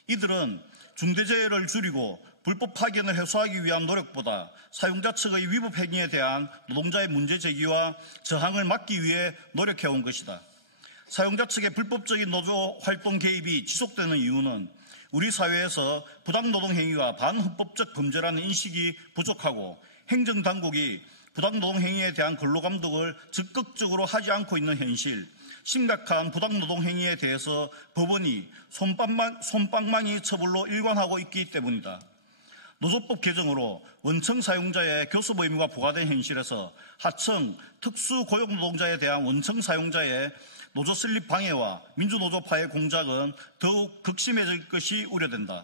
이들은 중대재해를 줄이고 불법 파견을 해소하기 위한 노력보다 사용자 측의 위법 행위에 대한 노동자의 문제 제기와 저항을 막기 위해 노력해온 것이다. 사용자 측의 불법적인 노조 활동 개입이 지속되는 이유는 우리 사회에서 부당노동 행위가 반헌법적 범죄라는 인식이 부족하고 행정당국이 부당노동 행위에 대한 근로감독을 적극적으로 하지 않고 있는 현실, 심각한 부당노동 행위에 대해서 법원이 솜방망이 처벌로 일관하고 있기 때문이다. 노조법 개정으로 원청 사용자의 교섭 의무가 부과된 현실에서 하청, 특수고용노동자에 대한 원청 사용자의 노조 설립 방해와 민주노조파의 공작은 더욱 극심해질 것이 우려된다.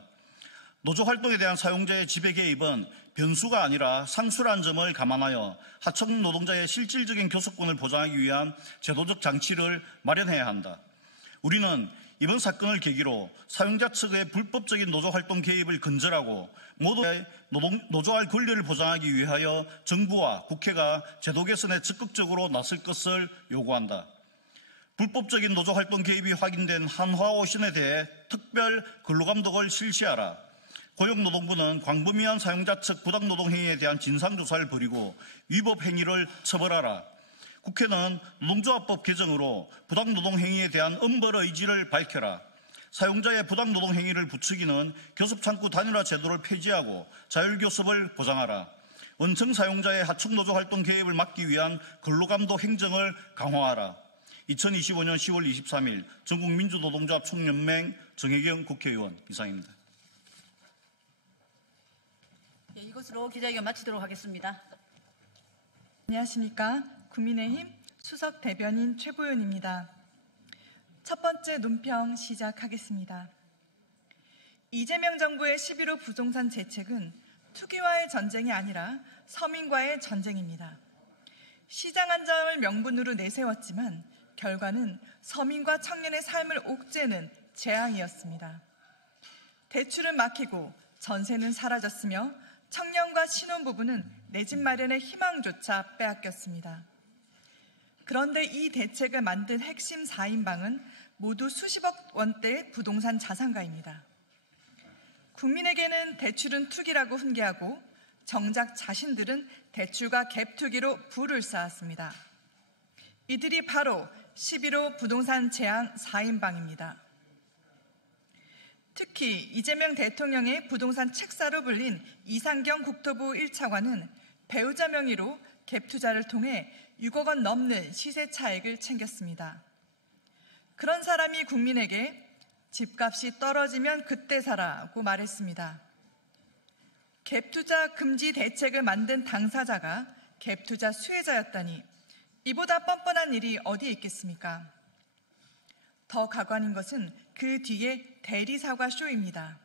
노조 활동에 대한 사용자의 지배 개입은 변수가 아니라 상수라는 점을 감안하여 하청 노동자의 실질적인 교섭권을 보장하기 위한 제도적 장치를 마련해야 한다. 우리는 이번 사건을 계기로 사용자 측의 불법적인 노조 활동 개입을 근절하고 모두의 노조할 권리를 보장하기 위하여 정부와 국회가 제도 개선에 적극적으로 나설 것을 요구한다. 불법적인 노조 활동 개입이 확인된 한화오션에 대해 특별 근로감독을 실시하라. 고용노동부는 광범위한 사용자 측 부당노동 행위에 대한 진상조사를 벌이고 위법 행위를 처벌하라. 국회는 노동조합법 개정으로 부당노동 행위에 대한 엄벌 의지를 밝혀라. 사용자의 부당노동 행위를 부추기는 교섭창구 단일화 제도를 폐지하고 자율교섭을 보장하라. 원청 사용자의 하청노조 활동 개입을 막기 위한 근로감독 행정을 강화하라. 2025년 10월 23일 전국민주노동조합 총연맹 정혜경 국회의원 이상입니다. 네, 이것으로 기자회견 마치도록 하겠습니다. 안녕하십니까. 국민의힘 수석 대변인 최보윤입니다. 첫 번째 논평 시작하겠습니다. 이재명 정부의 11.5 부동산 재책은 투기와의 전쟁이 아니라 서민과의 전쟁입니다. 시장 안정을 명분으로 내세웠지만 결과는 서민과 청년의 삶을 옥죄는 재앙이었습니다. 대출은 막히고 전세는 사라졌으며 청년과 신혼부부는 내 집 마련의 희망조차 빼앗겼습니다. 그런데 이 대책을 만든 핵심 4인방은 모두 수십억 원대의 부동산 자산가입니다. 국민에게는 대출은 투기라고 훈계하고 정작 자신들은 대출과 갭투기로 부를 쌓았습니다. 이들이 바로 11호 부동산 재앙 4인방입니다. 특히 이재명 대통령의 부동산 책사로 불린 이상경 국토부 1차관은 배우자 명의로 갭투자를 통해 6억 원 넘는 시세 차익을 챙겼습니다. 그런 사람이 국민에게 집값이 떨어지면 그때 사라고 말했습니다. 갭투자 금지 대책을 만든 당사자가 갭투자 수혜자였다니 이보다 뻔뻔한 일이 어디에 있겠습니까? 더 가관인 것은 그 뒤에 대리사과 쇼입니다.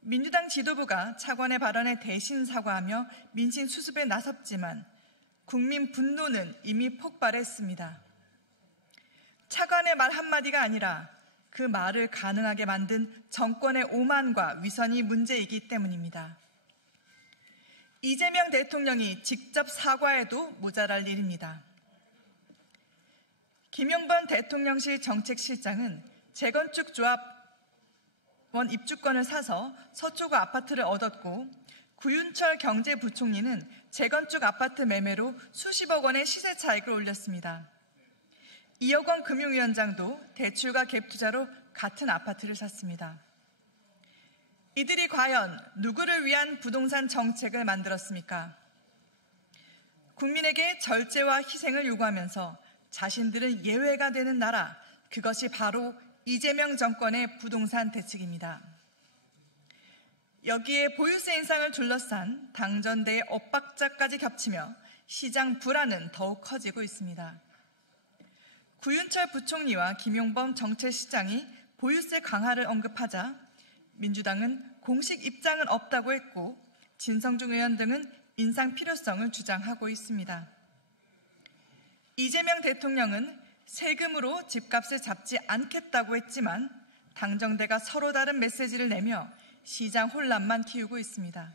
민주당 지도부가 차관의 발언에 대신 사과하며 민심 수습에 나섰지만 국민 분노는 이미 폭발했습니다. 차관의 말 한마디가 아니라 그 말을 가능하게 만든 정권의 오만과 위선이 문제이기 때문입니다. 이재명 대통령이 직접 사과해도 모자랄 일입니다. 김용범 대통령실 정책실장은 재건축 조합원 입주권을 사서 서초구 아파트를 얻었고 구윤철 경제부총리는 재건축 아파트 매매로 수십억 원의 시세 차익을 올렸습니다. 이혁원 금융위원장도 대출과 갭투자로 같은 아파트를 샀습니다. 이들이 과연 누구를 위한 부동산 정책을 만들었습니까? 국민에게 절제와 희생을 요구하면서 자신들은 예외가 되는 나라, 그것이 바로 이재명 정권의 부동산 대책입니다. 여기에 보유세 인상을 둘러싼 당전대의 엇박자까지 겹치며 시장 불안은 더욱 커지고 있습니다. 구윤철 부총리와 김용범 정책시장이 보유세 강화를 언급하자 민주당은 공식 입장은 없다고 했고 진성중 의원 등은 인상 필요성을 주장하고 있습니다. 이재명 대통령은 세금으로 집값을 잡지 않겠다고 했지만 당정대가 서로 다른 메시지를 내며 시장 혼란만 키우고 있습니다.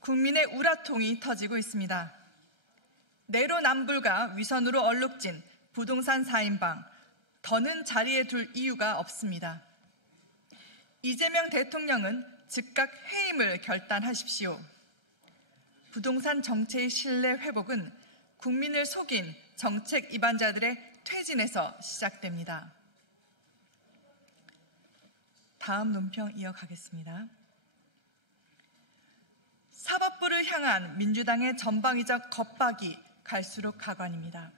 국민의 우라통이 터지고 있습니다. 내로남불과 위선으로 얼룩진 부동산 4인방, 더는 자리에 둘 이유가 없습니다. 이재명 대통령은 즉각 해임을 결단하십시오. 부동산 정체의 신뢰 회복은 국민을 속인 정책 위반자들의 퇴진에서 시작됩니다. 다음 논평 이어가겠습니다. 사법부를 향한 민주당의 전방위적 겁박이 갈수록 가관입니다.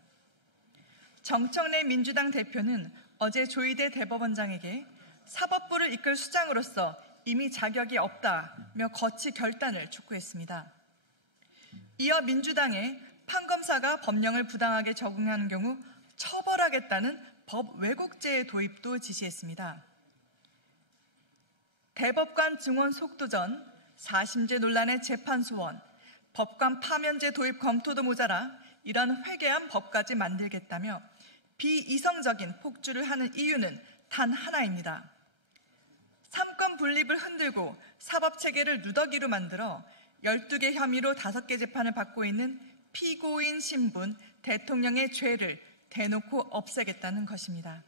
정청래 민주당 대표는 어제 조희대 대법원장에게 사법부를 이끌 수장으로서 이미 자격이 없다며 거치 결단을 촉구했습니다. 이어 민주당의 판검사가 법령을 부당하게 적용하는 경우 처벌하겠다는 법 왜곡죄의 도입도 지시했습니다. 대법관 증원 속도전, 4심제 논란의 재판 소원, 법관 파면제 도입 검토도 모자라 이런 회개한 법까지 만들겠다며 비이성적인 폭주를 하는 이유는 단 하나입니다. 삼권 분립을 흔들고 사법체계를 누더기로 만들어 12개 혐의로 5개 재판을 받고 있는 피고인 신분 대통령의 죄를 대놓고 없애겠다는 것입니다.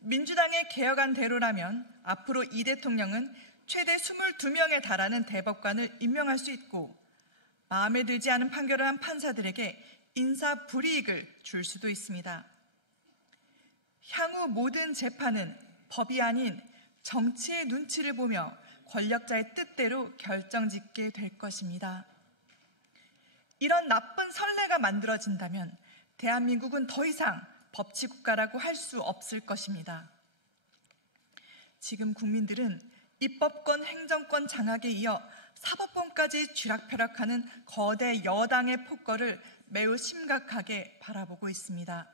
민주당의 개혁안 대로라면 앞으로 이 대통령은 최대 22명에 달하는 대법관을 임명할 수 있고 마음에 들지 않은 판결을 한 판사들에게 인사 불이익을 줄 수도 있습니다. 향후 모든 재판은 법이 아닌 정치의 눈치를 보며 권력자의 뜻대로 결정짓게 될 것입니다. 이런 나쁜 선례가 만들어진다면 대한민국은 더 이상 법치국가라고 할 수 없을 것입니다. 지금 국민들은 입법권, 행정권 장악에 이어 사법권까지 쥐락펴락하는 거대 여당의 폭거를 매우 심각하게 바라보고 있습니다.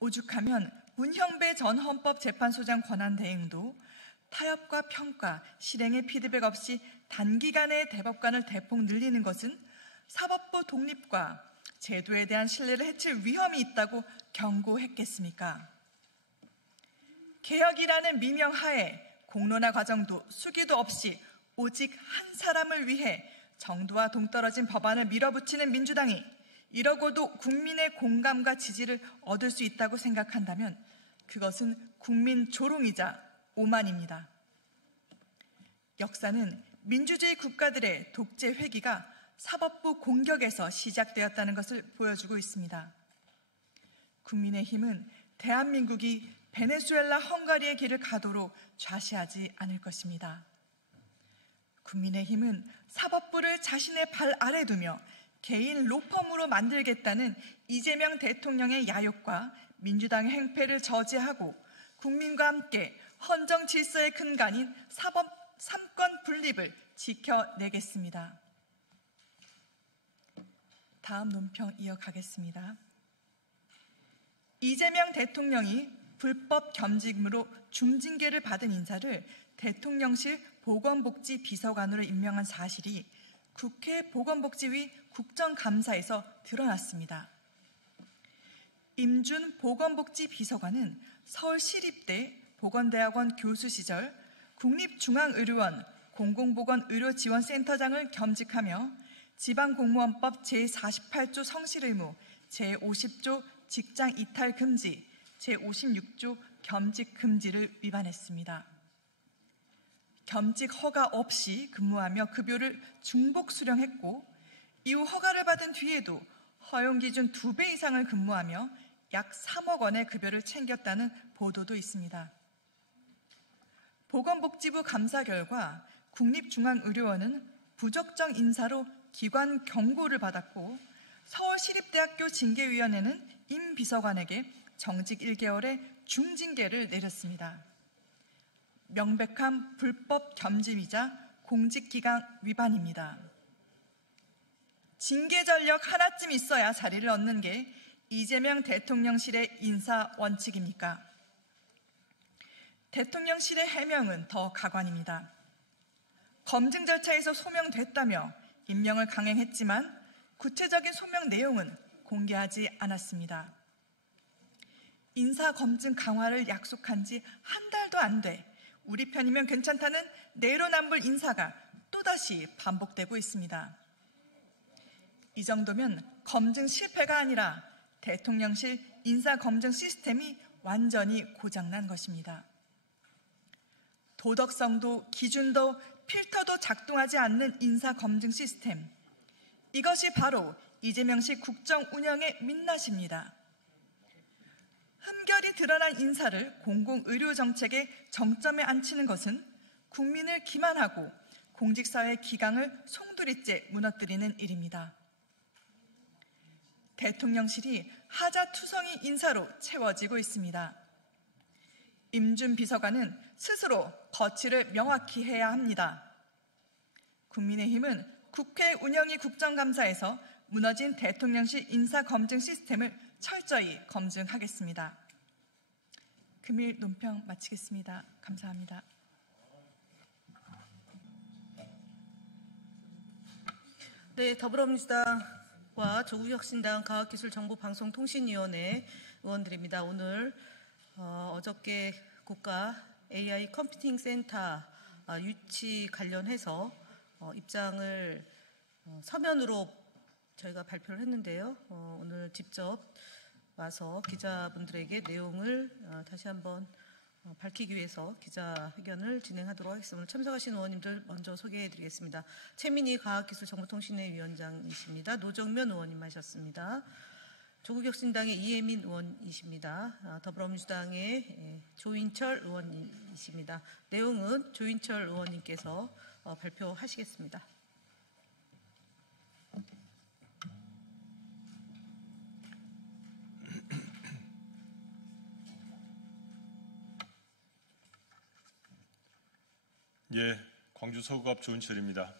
오죽하면 문형배 전 헌법재판소장 권한 대행도 타협과 평가, 실행의 피드백 없이 단기간에 대법관을 대폭 늘리는 것은 사법부 독립과 제도에 대한 신뢰를 해칠 위험이 있다고 경고했겠습니까? 개혁이라는 미명하에 공론화 과정도 수기도 없이 오직 한 사람을 위해 정도와 동떨어진 법안을 밀어붙이는 민주당이 이러고도 국민의 공감과 지지를 얻을 수 있다고 생각한다면 그것은 국민 조롱이자 오만입니다. 역사는 민주주의 국가들의 독재 회기가 사법부 공격에서 시작되었다는 것을 보여주고 있습니다. 국민의힘은 대한민국이 베네수엘라 헝가리의 길을 가도록 좌시하지 않을 것입니다. 국민의힘은 사법부를 자신의 발 아래 두며 개인 로펌으로 만들겠다는 이재명 대통령의 야욕과 민주당의 행패를 저지하고 국민과 함께 헌정 질서의 근간인 사법 3권 분립을 지켜내겠습니다. 다음 논평 이어가겠습니다. 이재명 대통령이 불법 겸직으로 중징계를 받은 인사를 대통령실 보건복지비서관으로 임명한 사실이 국회 보건복지위 국정감사에서 드러났습니다. 임준 보건복지비서관은 서울시립대 보건대학원 교수 시절 국립중앙의료원 공공보건의료지원센터장을 겸직하며 지방공무원법 제48조 성실의무, 제50조 직장이탈금지, 제56조 겸직금지를 위반했습니다. 겸직 허가 없이 근무하며 급여를 중복 수령했고 이후 허가를 받은 뒤에도 허용기준 2배 이상을 근무하며 약 3억 원의 급여를 챙겼다는 보도도 있습니다. 보건복지부 감사 결과 국립중앙의료원은 부적정 인사로 기관 경고를 받았고 서울시립대학교 징계위원회는 임 비서관에게 정직 1개월의 중징계를 내렸습니다. 명백한 불법 겸직이자 공직기강 위반입니다. 징계 전력 하나쯤 있어야 자리를 얻는 게 이재명 대통령실의 인사 원칙입니까? 대통령실의 해명은 더 가관입니다. 검증 절차에서 소명됐다며 임명을 강행했지만 구체적인 소명 내용은 공개하지 않았습니다. 인사 검증 강화를 약속한 지 한 달도 안 돼 우리 편이면 괜찮다는 내로남불 인사가 또다시 반복되고 있습니다. 이 정도면 검증 실패가 아니라 대통령실 인사 검증 시스템이 완전히 고장난 것입니다. 도덕성도 기준도 필터도 작동하지 않는 인사 검증 시스템. 이것이 바로 이재명식 국정 운영의 민낯입니다. 흠결이 드러난 인사를 공공의료정책의 정점에 앉히는 것은 국민을 기만하고 공직사회의 기강을 송두리째 무너뜨리는 일입니다. 대통령실이 하자투성이 인사로 채워지고 있습니다. 임준 비서관은 스스로 거취를 명확히 해야 합니다. 국민의힘은 국회 운영위 국정감사에서 무너진 대통령실 인사검증 시스템을 철저히 검증하겠습니다. 금일 논평 마치겠습니다. 감사합니다. 네, 더불어민주당과 조국혁신당 과학기술정보방송통신위원회 의원들입니다. 오늘 어저께 국가 AI 컴퓨팅 센터 유치 관련해서 입장을 서면으로 저희가 발표를 했는데요. 오늘 직접 와서 기자분들에게 내용을 다시 한번 밝히기 위해서 기자회견을 진행하도록 하겠습니다. 오늘 참석하신 의원님들 먼저 소개해드리겠습니다. 최민희 과학기술정보통신회 위원장이십니다. 노정면 의원님 하셨습니다. 조국혁신당의 이혜민 의원이십니다. 더불어민주당의 조인철 의원님이십니다. 내용은 조인철 의원님께서 발표하시겠습니다. 예, 광주 서구갑 조인철입니다.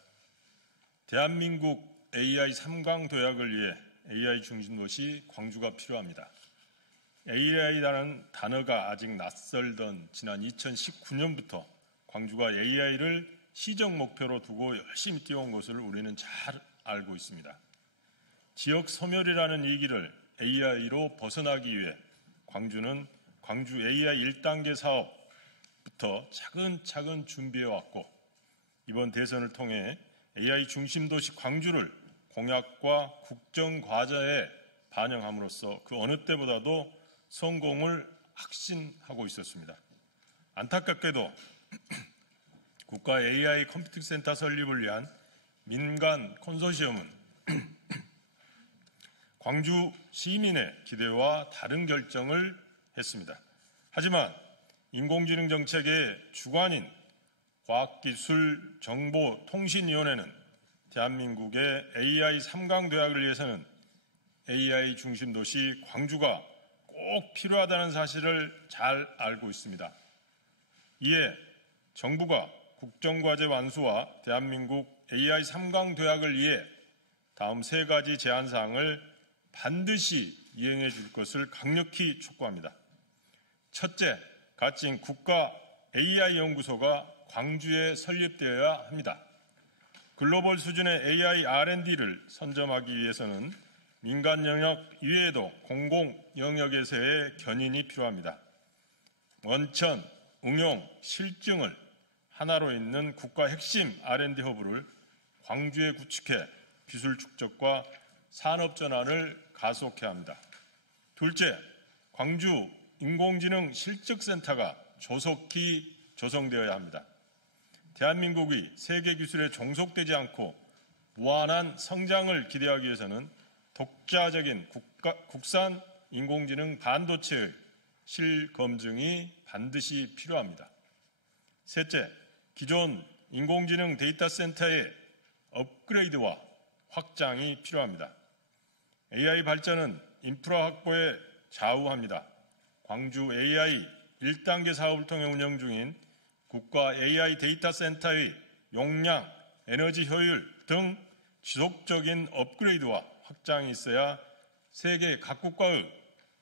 대한민국 AI 3강 도약을 위해 AI 중심 도시 광주가 필요합니다. AI라는 단어가 아직 낯설던 지난 2019년부터 광주가 AI를 시정 목표로 두고 열심히 뛰어온 것을 우리는 잘 알고 있습니다. 지역 소멸이라는 위기를 AI로 벗어나기 위해 광주는 광주 AI 1단계 사업부터 차근차근 준비해왔고 이번 대선을 통해 AI 중심 도시 광주를 공약과 국정 과제에 반영함으로써 그 어느 때보다도 성공을 확신하고 있었습니다. 안타깝게도 국가 AI 컴퓨팅 센터 설립을 위한 민간 컨소시엄은 광주 시민의 기대와 다른 결정을 했습니다. 하지만 인공지능 정책의 주관인 과학기술정보통신위원회는 대한민국의 AI 3강 도약을 위해서는 AI 중심 도시 광주가 꼭 필요하다는 사실을 잘 알고 있습니다. 이에 정부가 국정과제 완수와 대한민국 AI 3강 도약을 위해 다음 3가지 제안사항을 반드시 이행해 줄 것을 강력히 촉구합니다. 첫째, 가칭 국가 AI 연구소가 광주에 설립되어야 합니다. 글로벌 수준의 AI R&D를 선점하기 위해서는 민간 영역 이외에도 공공 영역에서의 견인이 필요합니다. 원천, 응용, 실증을 하나로 잇는 국가 핵심 R&D 허브를 광주에 구축해 기술 축적과 산업 전환을 가속해야 합니다. 둘째, 광주 인공지능 실증센터가 조속히 조성되어야 합니다. 대한민국이 세계 기술에 종속되지 않고 무한한 성장을 기대하기 위해서는 독자적인 국산 인공지능 반도체의 실검증이 반드시 필요합니다. 셋째, 기존 인공지능 데이터 센터의 업그레이드와 확장이 필요합니다. AI 발전은 인프라 확보에 좌우합니다. 광주 AI 1단계 사업을 통해 운영 중인 국가 AI 데이터 센터의 용량, 에너지 효율 등 지속적인 업그레이드와 확장이 있어야 세계 각국과의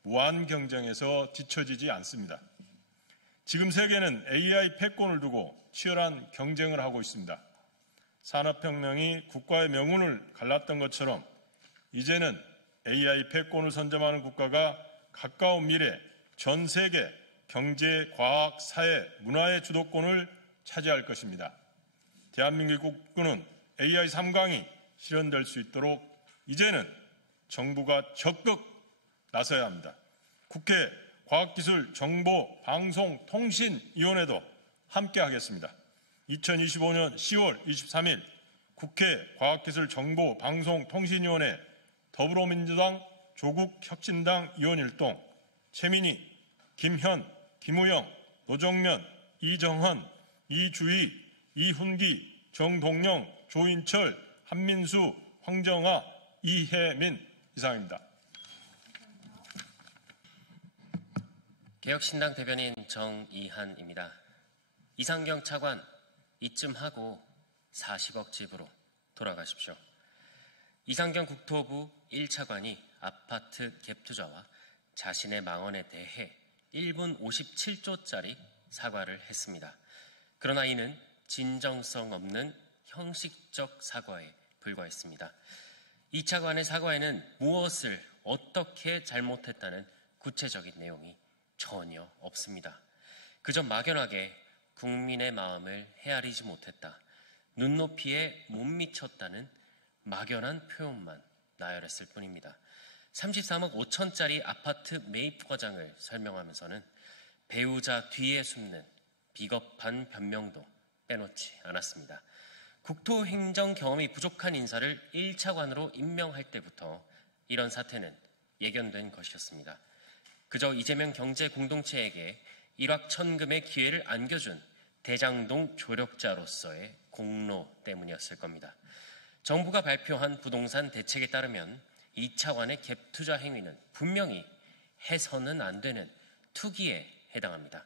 무한 경쟁에서 뒤처지지 않습니다. 지금 세계는 AI 패권을 두고 치열한 경쟁을 하고 있습니다. 산업혁명이 국가의 명운을 갈랐던 것처럼 이제는 AI 패권을 선점하는 국가가 가까운 미래 전 세계 경제, 과학, 사회, 문화의 주도권을 차지할 것입니다. 대한민국 국군은 AI 3강이 실현될 수 있도록 이제는 정부가 적극 나서야 합니다. 국회 과학기술정보방송통신위원회도 함께 하겠습니다. 2025년 10월 23일 국회 과학기술정보방송통신위원회 더불어민주당 조국혁신당 의원일동 최민희, 김현, 김우영, 노정면, 이정헌, 이주희, 이훈기, 정동영, 조인철, 한민수, 황정아, 이혜민 이상입니다. 개혁신당 대변인 정이한입니다. 이상경 차관 이쯤 하고 40억 집으로 돌아가십시오. 이상경 국토부 1차관이 아파트 갭 투자와 자신의 망언에 대해 1분 57초짜리 사과를 했습니다. 그러나 이는 진정성 없는 형식적 사과에 불과했습니다. 이 차관의 사과에는 무엇을 어떻게 잘못했다는 구체적인 내용이 전혀 없습니다. 그저 막연하게 국민의 마음을 헤아리지 못했다, 눈높이에 못 미쳤다는 막연한 표현만 나열했을 뿐입니다. 33억 5천짜리 아파트 매입 과정을 설명하면서는 배우자 뒤에 숨는 비겁한 변명도 빼놓지 않았습니다. 국토행정 경험이 부족한 인사를 1차관으로 임명할 때부터 이런 사태는 예견된 것이었습니다. 그저 이재명 경제공동체에게 일확천금의 기회를 안겨준 대장동 조력자로서의 공로 때문이었을 겁니다. 정부가 발표한 부동산 대책에 따르면 2차관의 갭 투자 행위는 분명히 해서는 안 되는 투기에 해당합니다.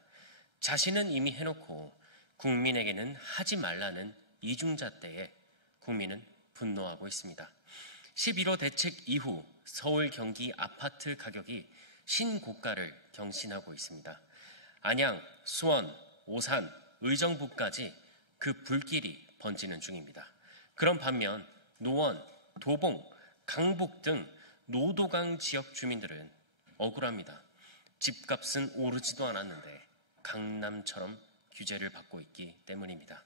자신은 이미 해놓고 국민에게는 하지 말라는 이중잣대에 국민은 분노하고 있습니다. 11호 대책 이후 서울, 경기 아파트 가격이 신고가를 경신하고 있습니다. 안양, 수원, 오산, 의정부까지 그 불길이 번지는 중입니다. 그런 반면 노원, 도봉, 강북 등 노도강 지역 주민들은 억울합니다. 집값은 오르지도 않았는데 강남처럼 규제를 받고 있기 때문입니다.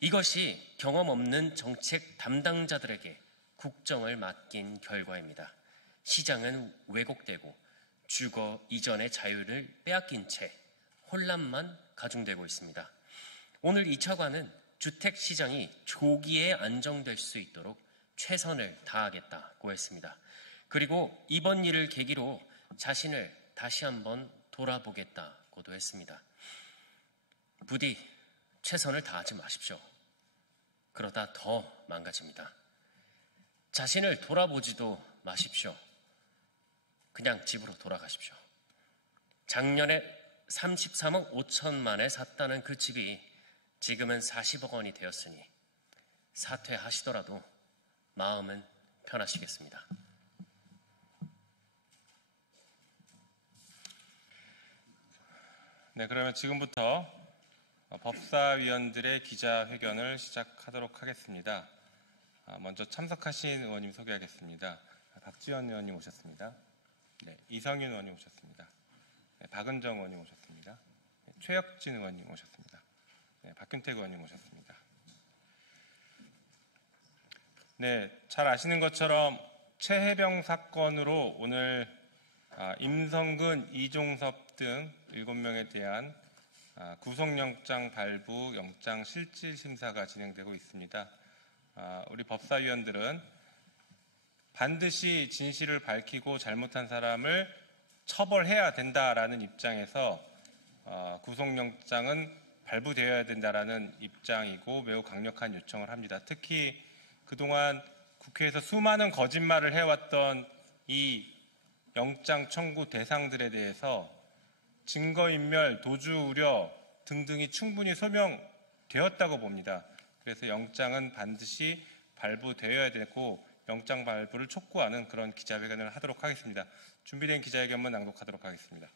이것이 경험 없는 정책 담당자들에게 국정을 맡긴 결과입니다. 시장은 왜곡되고 주거 이전의 자유를 빼앗긴 채 혼란만 가중되고 있습니다. 오늘 이 차관은 주택 시장이 조기에 안정될 수 있도록 최선을 다하겠다고 했습니다. 그리고 이번 일을 계기로 자신을 다시 한번 돌아보겠다고도 했습니다. 부디 최선을 다하지 마십시오. 그러다 더 망가집니다. 자신을 돌아보지도 마십시오. 그냥 집으로 돌아가십시오. 작년에 33억 5천만에 샀다는 그 집이 지금은 40억 원이 되었으니 사퇴하시더라도 마음은 편하시겠습니다. 네, 그러면 지금부터 법사위원들의 기자회견을 시작하도록 하겠습니다. 먼저 참석하신 의원님 소개하겠습니다. 박지원 의원님 오셨습니다. 네, 이성윤 의원님 오셨습니다. 네, 박은정 의원님 오셨습니다. 네, 최혁진 의원님 오셨습니다. 네, 박균택 의원님 오셨습니다. 네, 잘 아시는 것처럼 최혜병 사건으로 오늘 임성근, 이종섭 등 7명에 대한 구속영장 발부, 영장 실질 심사가 진행되고 있습니다. 우리 법사위원들은 반드시 진실을 밝히고 잘못한 사람을 처벌해야 된다라는 입장에서 구속영장은 발부되어야 된다라는 입장이고 매우 강력한 요청을 합니다. 특히 그동안 국회에서 수많은 거짓말을 해왔던 이 영장 청구 대상들에 대해서 증거인멸, 도주 우려 등등이 충분히 소명되었다고 봅니다. 그래서 영장은 반드시 발부되어야 되고 영장 발부를 촉구하는 그런 기자회견을 하도록 하겠습니다. 준비된 기자회견만 낭독하도록 하겠습니다.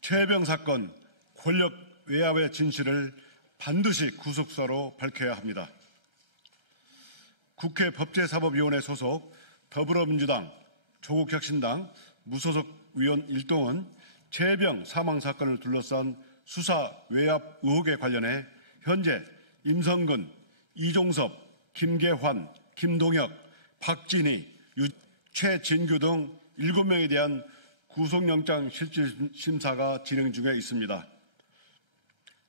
최혜병 사건 권력 외압의 진실을 반드시 구속사로 밝혀야 합니다. 국회 법제사법위원회 소속 더불어민주당, 조국혁신당, 무소속 의원 일동은 최혜병 사망 사건을 둘러싼 수사 외압 의혹에 관련해 현재 임성근, 이종섭, 김계환, 김동혁, 박진희, 최진규 등 7명에 대한 구속영장 실질심사가 진행 중에 있습니다.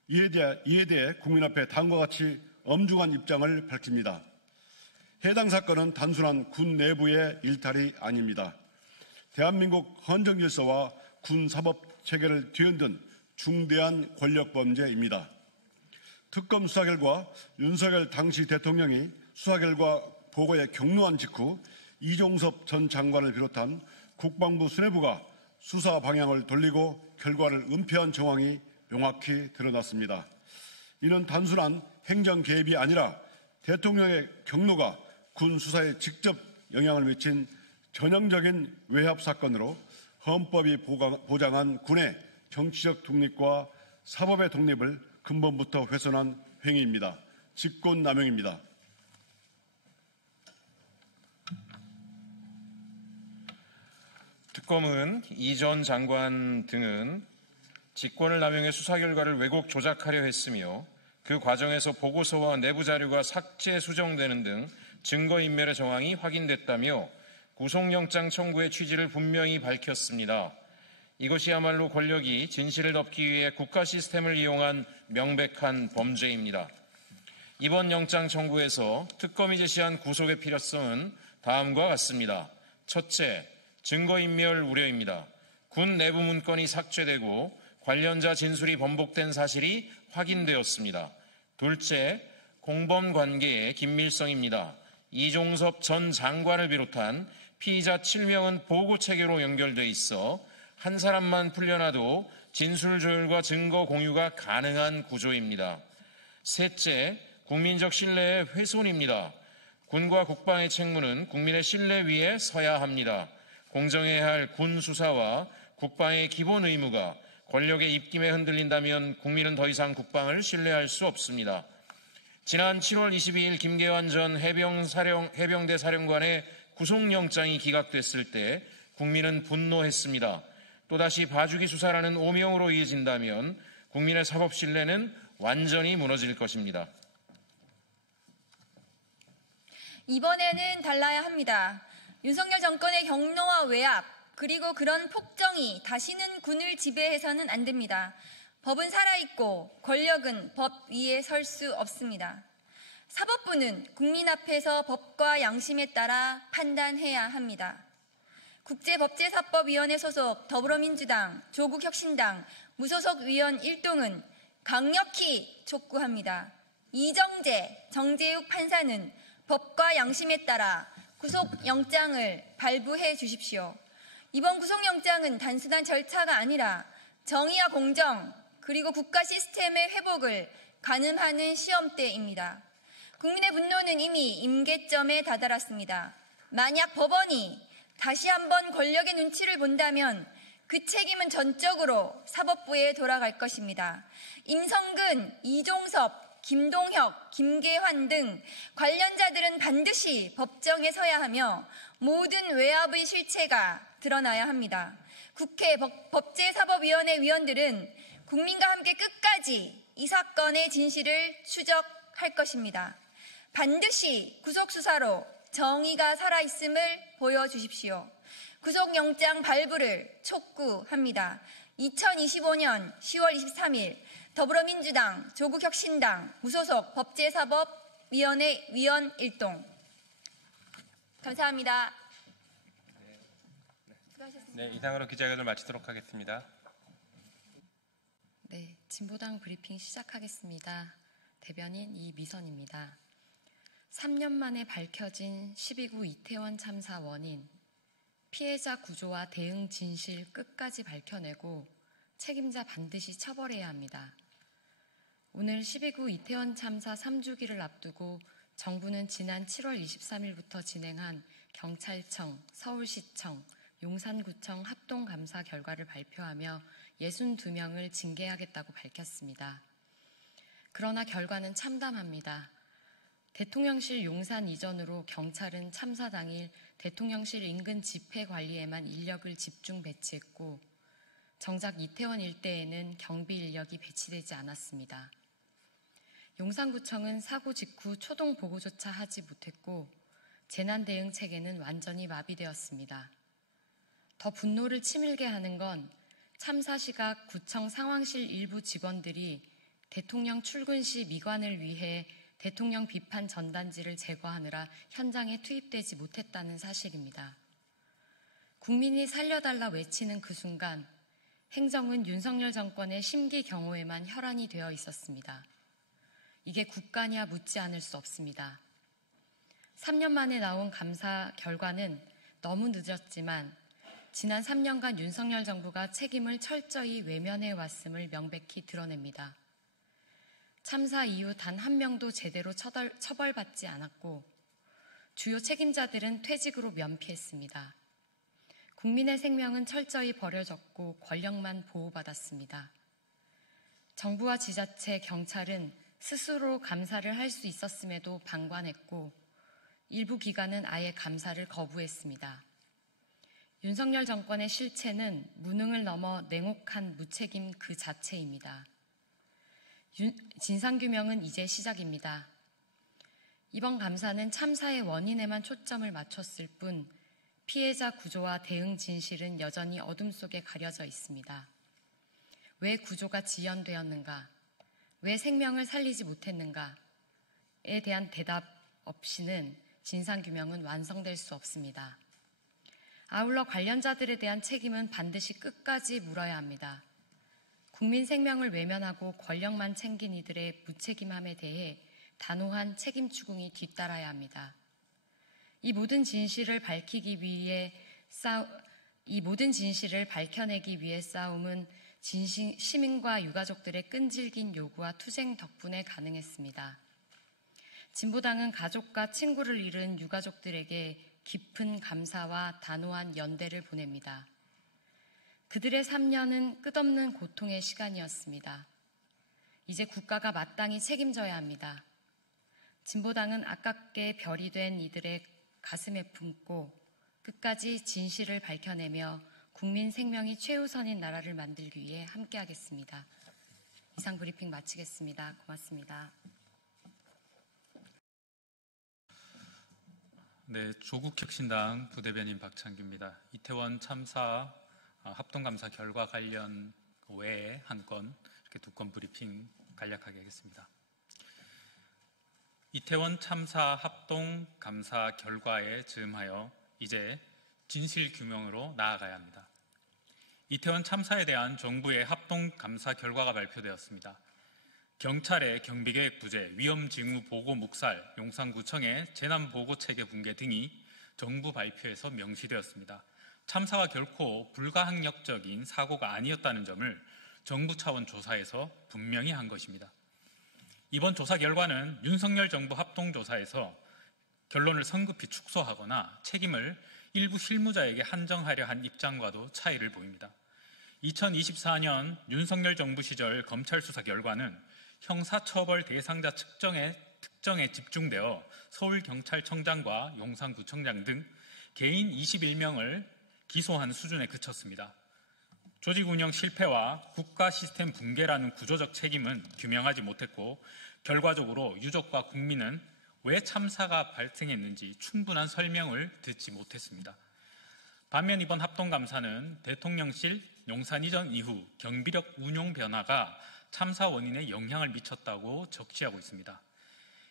이에 대해 국민 앞에 다음과 같이 엄중한 입장을 밝힙니다. 해당 사건은 단순한 군 내부의 일탈이 아닙니다. 대한민국 헌정질서와 군 사법 체계를 뒤흔든 중대한 권력범죄입니다. 특검 수사 결과 윤석열 당시 대통령이 수사 결과 보고에 격노한 직후 이종섭 전 장관을 비롯한 국방부 수뇌부가 수사 방향을 돌리고 결과를 은폐한 정황이 명확히 드러났습니다. 이는 단순한 행정 개입이 아니라 대통령의 격노가 군 수사에 직접 영향을 미친 전형적인 외압 사건으로 헌법이 보장한 군의 정치적 독립과 사법의 독립을 근본부터 훼손한 행위입니다. 직권남용입니다. 특검은 이 전 장관 등은 직권을 남용해 수사 결과를 왜곡 조작하려 했으며 그 과정에서 보고서와 내부 자료가 삭제 수정되는 등 증거인멸의 정황이 확인됐다며 구속영장 청구의 취지를 분명히 밝혔습니다. 이것이야말로 권력이 진실을 덮기 위해 국가 시스템을 이용한 명백한 범죄입니다. 이번 영장 청구에서 특검이 제시한 구속의 필요성은 다음과 같습니다. 첫째, 증거인멸 우려입니다. 군 내부 문건이 삭제되고 관련자 진술이 번복된 사실이 확인되었습니다. 둘째, 공범 관계의 긴밀성입니다. 이종섭 전 장관을 비롯한 피의자 7명은 보고 체계로 연결돼 있어 한 사람만 풀려나도 진술 조율과 증거 공유가 가능한 구조입니다. 셋째, 국민적 신뢰의 훼손입니다. 군과 국방의 책무는 국민의 신뢰 위에 서야 합니다. 공정해야 할 군 수사와 국방의 기본 의무가 권력의 입김에 흔들린다면 국민은 더 이상 국방을 신뢰할 수 없습니다. 지난 7월 22일 김계환 전 해병대 사령관의 구속영장이 기각됐을 때 국민은 분노했습니다. 또다시 봐주기 수사라는 오명으로 이어진다면 국민의 사법 신뢰는 완전히 무너질 것입니다. 이번에는 달라야 합니다. 윤석열 정권의 격노와 외압, 그리고 그런 폭정 국정이 다시는 군을 지배해서는 안 됩니다. 법은 살아있고 권력은 법 위에 설 수 없습니다. 사법부는 국민 앞에서 법과 양심에 따라 판단해야 합니다. 국제법제사법위원회 소속 더불어민주당, 조국혁신당, 무소속 위원 1동은 강력히 촉구합니다. 이정재, 정재욱 판사는 법과 양심에 따라 구속영장을 발부해 주십시오. 이번 구속영장은 단순한 절차가 아니라 정의와 공정, 그리고 국가 시스템의 회복을 가늠하는 시험대입니다. 국민의 분노는 이미 임계점에 다다랐습니다. 만약 법원이 다시 한번 권력의 눈치를 본다면 그 책임은 전적으로 사법부에 돌아갈 것입니다. 임성근, 이종섭, 김동혁, 김계환 등 관련자들은 반드시 법정에 서야 하며 모든 외압의 실체가 드러나야 합니다. 국회 법제사법위원회 위원들은 국민과 함께 끝까지 이 사건의 진실을 추적할 것입니다. 반드시 구속수사로 정의가 살아있음을 보여주십시오. 구속영장 발부를 촉구합니다. 2025년 10월 23일 더불어민주당, 조국혁신당, 무소속 법제사법위원회 위원 1동. 감사합니다. 수고하셨습니다. 네, 이상으로 기자회견을 마치도록 하겠습니다. 네, 진보당 브리핑 시작하겠습니다. 대변인 이미선입니다. 3년 만에 밝혀진 12구 이태원 참사 원인, 피해자 구조와 대응 진실 끝까지 밝혀내고 책임자 반드시 처벌해야 합니다. 오늘 12구 이태원 참사 3주기를 앞두고 정부는 지난 7월 23일부터 진행한 경찰청, 서울시청, 용산구청 합동감사 결과를 발표하며 62명을 징계하겠다고 밝혔습니다. 그러나 결과는 참담합니다. 대통령실 용산 이전으로 경찰은 참사 당일 대통령실 인근 집회 관리에만 인력을 집중 배치했고 정작 이태원 일대에는 경비 인력이 배치되지 않았습니다. 용산구청은 사고 직후 초동 보고조차 하지 못했고 재난 대응 체계는 완전히 마비되었습니다. 더 분노를 치밀게 하는 건 참사 시각 구청 상황실 일부 직원들이 대통령 출근 시 미관을 위해 대통령 비판 전단지를 제거하느라 현장에 투입되지 못했다는 사실입니다. 국민이 살려달라 외치는 그 순간 행정은 윤석열 정권의 심기 경호에만 혈안이 되어 있었습니다. 이게 국가냐 묻지 않을 수 없습니다. 3년 만에 나온 감사 결과는 너무 늦었지만 지난 3년간 윤석열 정부가 책임을 철저히 외면해 왔음을 명백히 드러냅니다. 참사 이후 단 한 명도 제대로 처벌받지 않았고 주요 책임자들은 퇴직으로 면피했습니다. 국민의 생명은 철저히 버려졌고 권력만 보호받았습니다. 정부와 지자체, 경찰은 스스로 감사를 할 수 있었음에도 방관했고 일부 기관은 아예 감사를 거부했습니다. 윤석열 정권의 실체는 무능을 넘어 냉혹한 무책임 그 자체입니다. 진상규명은 이제 시작입니다. 이번 감사는 참사의 원인에만 초점을 맞췄을 뿐 피해자 구조와 대응 진실은 여전히 어둠 속에 가려져 있습니다. 왜 구조가 지연되었는가? 왜 생명을 살리지 못했는가에 대한 대답 없이는 진상규명은 완성될 수 없습니다. 아울러 관련자들에 대한 책임은 반드시 끝까지 물어야 합니다. 국민 생명을 외면하고 권력만 챙긴 이들의 무책임함에 대해 단호한 책임 추궁이 뒤따라야 합니다. 이 모든 진실을 밝혀내기 위해 싸움은 시민과 유가족들의 끈질긴 요구와 투쟁 덕분에 가능했습니다. 진보당은 가족과 친구를 잃은 유가족들에게 깊은 감사와 단호한 연대를 보냅니다. 그들의 3년은 끝없는 고통의 시간이었습니다. 이제 국가가 마땅히 책임져야 합니다. 진보당은 아깝게 별이 된 이들의 가슴에 품고 끝까지 진실을 밝혀내며 국민 생명이 최우선인 나라를 만들기 위해 함께하겠습니다. 이상 브리핑 마치겠습니다. 고맙습니다. 네, 조국혁신당 부대변인 박창규입니다. 이태원 참사 합동감사 결과 관련 외에 한 건, 이렇게 2건 브리핑 간략하게 하겠습니다. 이태원 참사 합동감사 결과에 즈음하여 이제 진실규명으로 나아가야 합니다. 이태원 참사에 대한 정부의 합동감사 결과가 발표되었습니다. 경찰의 경비계획 부재, 위험징후 보고 묵살, 용산구청의 재난보고체계 붕괴 등이 정부 발표에서 명시되었습니다. 참사가 결코 불가항력적인 사고가 아니었다는 점을 정부 차원 조사에서 분명히 한 것입니다. 이번 조사 결과는 윤석열 정부 합동조사에서 결론을 성급히 축소하거나 책임을 일부 실무자에게 한정하려 한 입장과도 차이를 보입니다. 2024년 윤석열 정부 시절 검찰 수사 결과는 형사처벌 대상자 특정에 집중되어 서울경찰청장과 용산구청장 등 개인 21명을 기소한 수준에 그쳤습니다. 조직운영 실패와 국가 시스템 붕괴라는 구조적 책임은 규명하지 못했고 결과적으로 유족과 국민은 왜 참사가 발생했는지 충분한 설명을 듣지 못했습니다. 반면 이번 합동감사는 대통령실 용산 이전 이후 경비력 운용 변화가 참사 원인에 영향을 미쳤다고 적시하고 있습니다.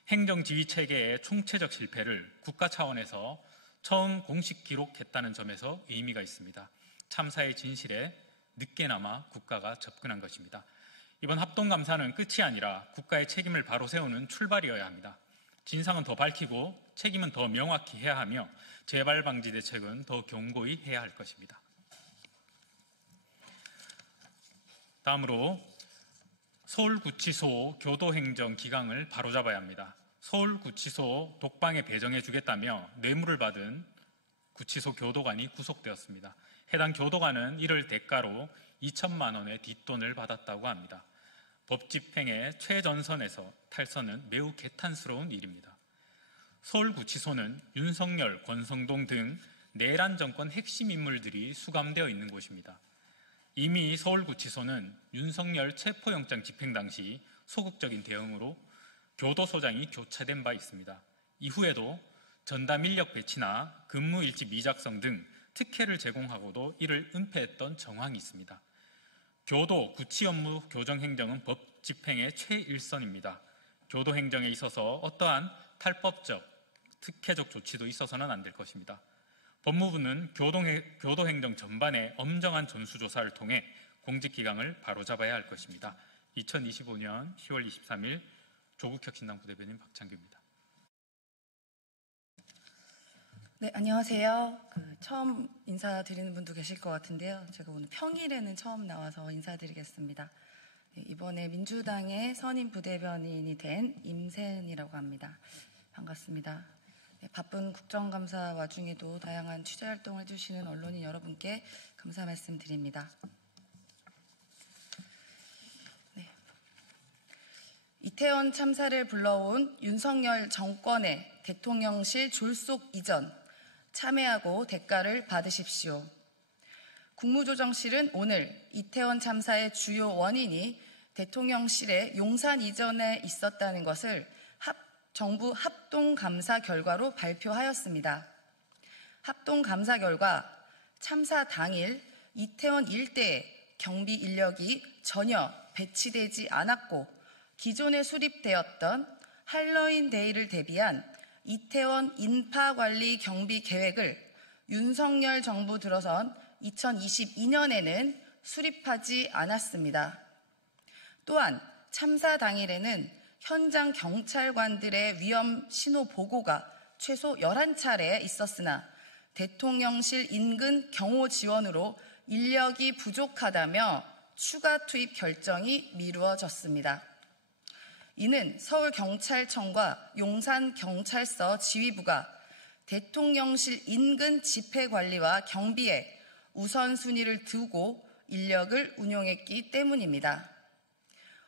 행정지휘 체계의 총체적 실패를 국가 차원에서 처음 공식 기록했다는 점에서 의미가 있습니다. 참사의 진실에 늦게나마 국가가 접근한 것입니다. 이번 합동감사는 끝이 아니라 국가의 책임을 바로 세우는 출발이어야 합니다. 진상은 더 밝히고 책임은 더 명확히 해야 하며 재발 방지 대책은 더 견고히 해야 할 것입니다. 다음으로 서울구치소 교도행정 기강을 바로잡아야 합니다. 서울구치소 독방에 배정해주겠다며 뇌물을 받은 구치소 교도관이 구속되었습니다. 해당 교도관은 이를 대가로 2천만 원의 뒷돈을 받았다고 합니다. 법 집행의 최전선에서 탈선은 매우 개탄스러운 일입니다. 서울구치소는 윤석열, 권성동 등 내란 정권 핵심 인물들이 수감되어 있는 곳입니다. 이미 서울구치소는 윤석열 체포영장 집행 당시 소극적인 대응으로 교도소장이 교체된 바 있습니다. 이후에도 전담 인력 배치나 근무일지 미작성 등 특혜를 제공하고도 이를 은폐했던 정황이 있습니다. 교도, 구치 업무 교정 행정은 법 집행의 최일선입니다. 교도 행정에 있어서 어떠한 탈법적, 특혜적 조치도 있어서는 안 될 것입니다. 법무부는 교도 행정 전반의 엄정한 전수조사를 통해 공직기강을 바로잡아야 할 것입니다. 2025년 10월 23일 조국혁신당 부대변인 박창규입니다. 네, 안녕하세요. 처음 인사드리는 분도 계실 것 같은데요. 제가 오늘 평일에는 처음 나와서 인사드리겠습니다. 네, 이번에 민주당의 선임 부대변인이 된 임세은이라고 합니다. 반갑습니다. 네, 바쁜 국정감사 와중에도 다양한 취재활동을 해주시는 언론인 여러분께 감사 말씀드립니다. 네. 이태원 참사를 불러온 윤석열 정권의 대통령실 졸속 이전, 참회하고 대가를 받으십시오. 국무조정실은 오늘 이태원 참사의 주요 원인이 대통령실의 용산 이전에 있었다는 것을 정부 합동감사 결과로 발표하였습니다. 합동감사 결과 참사 당일 이태원 일대에 경비 인력이 전혀 배치되지 않았고 기존에 수립되었던 할로윈 데이를 대비한 이태원 인파관리 경비 계획을 윤석열 정부 들어선 2022년에는 수립하지 않았습니다. 또한 참사 당일에는 현장 경찰관들의 위험 신호 보고가 최소 11차례 있었으나 대통령실 인근 경호 지원으로 인력이 부족하다며 추가 투입 결정이 미루어졌습니다. 이는 서울경찰청과 용산경찰서 지휘부가 대통령실 인근 집회관리와 경비에 우선순위를 두고 인력을 운용했기 때문입니다.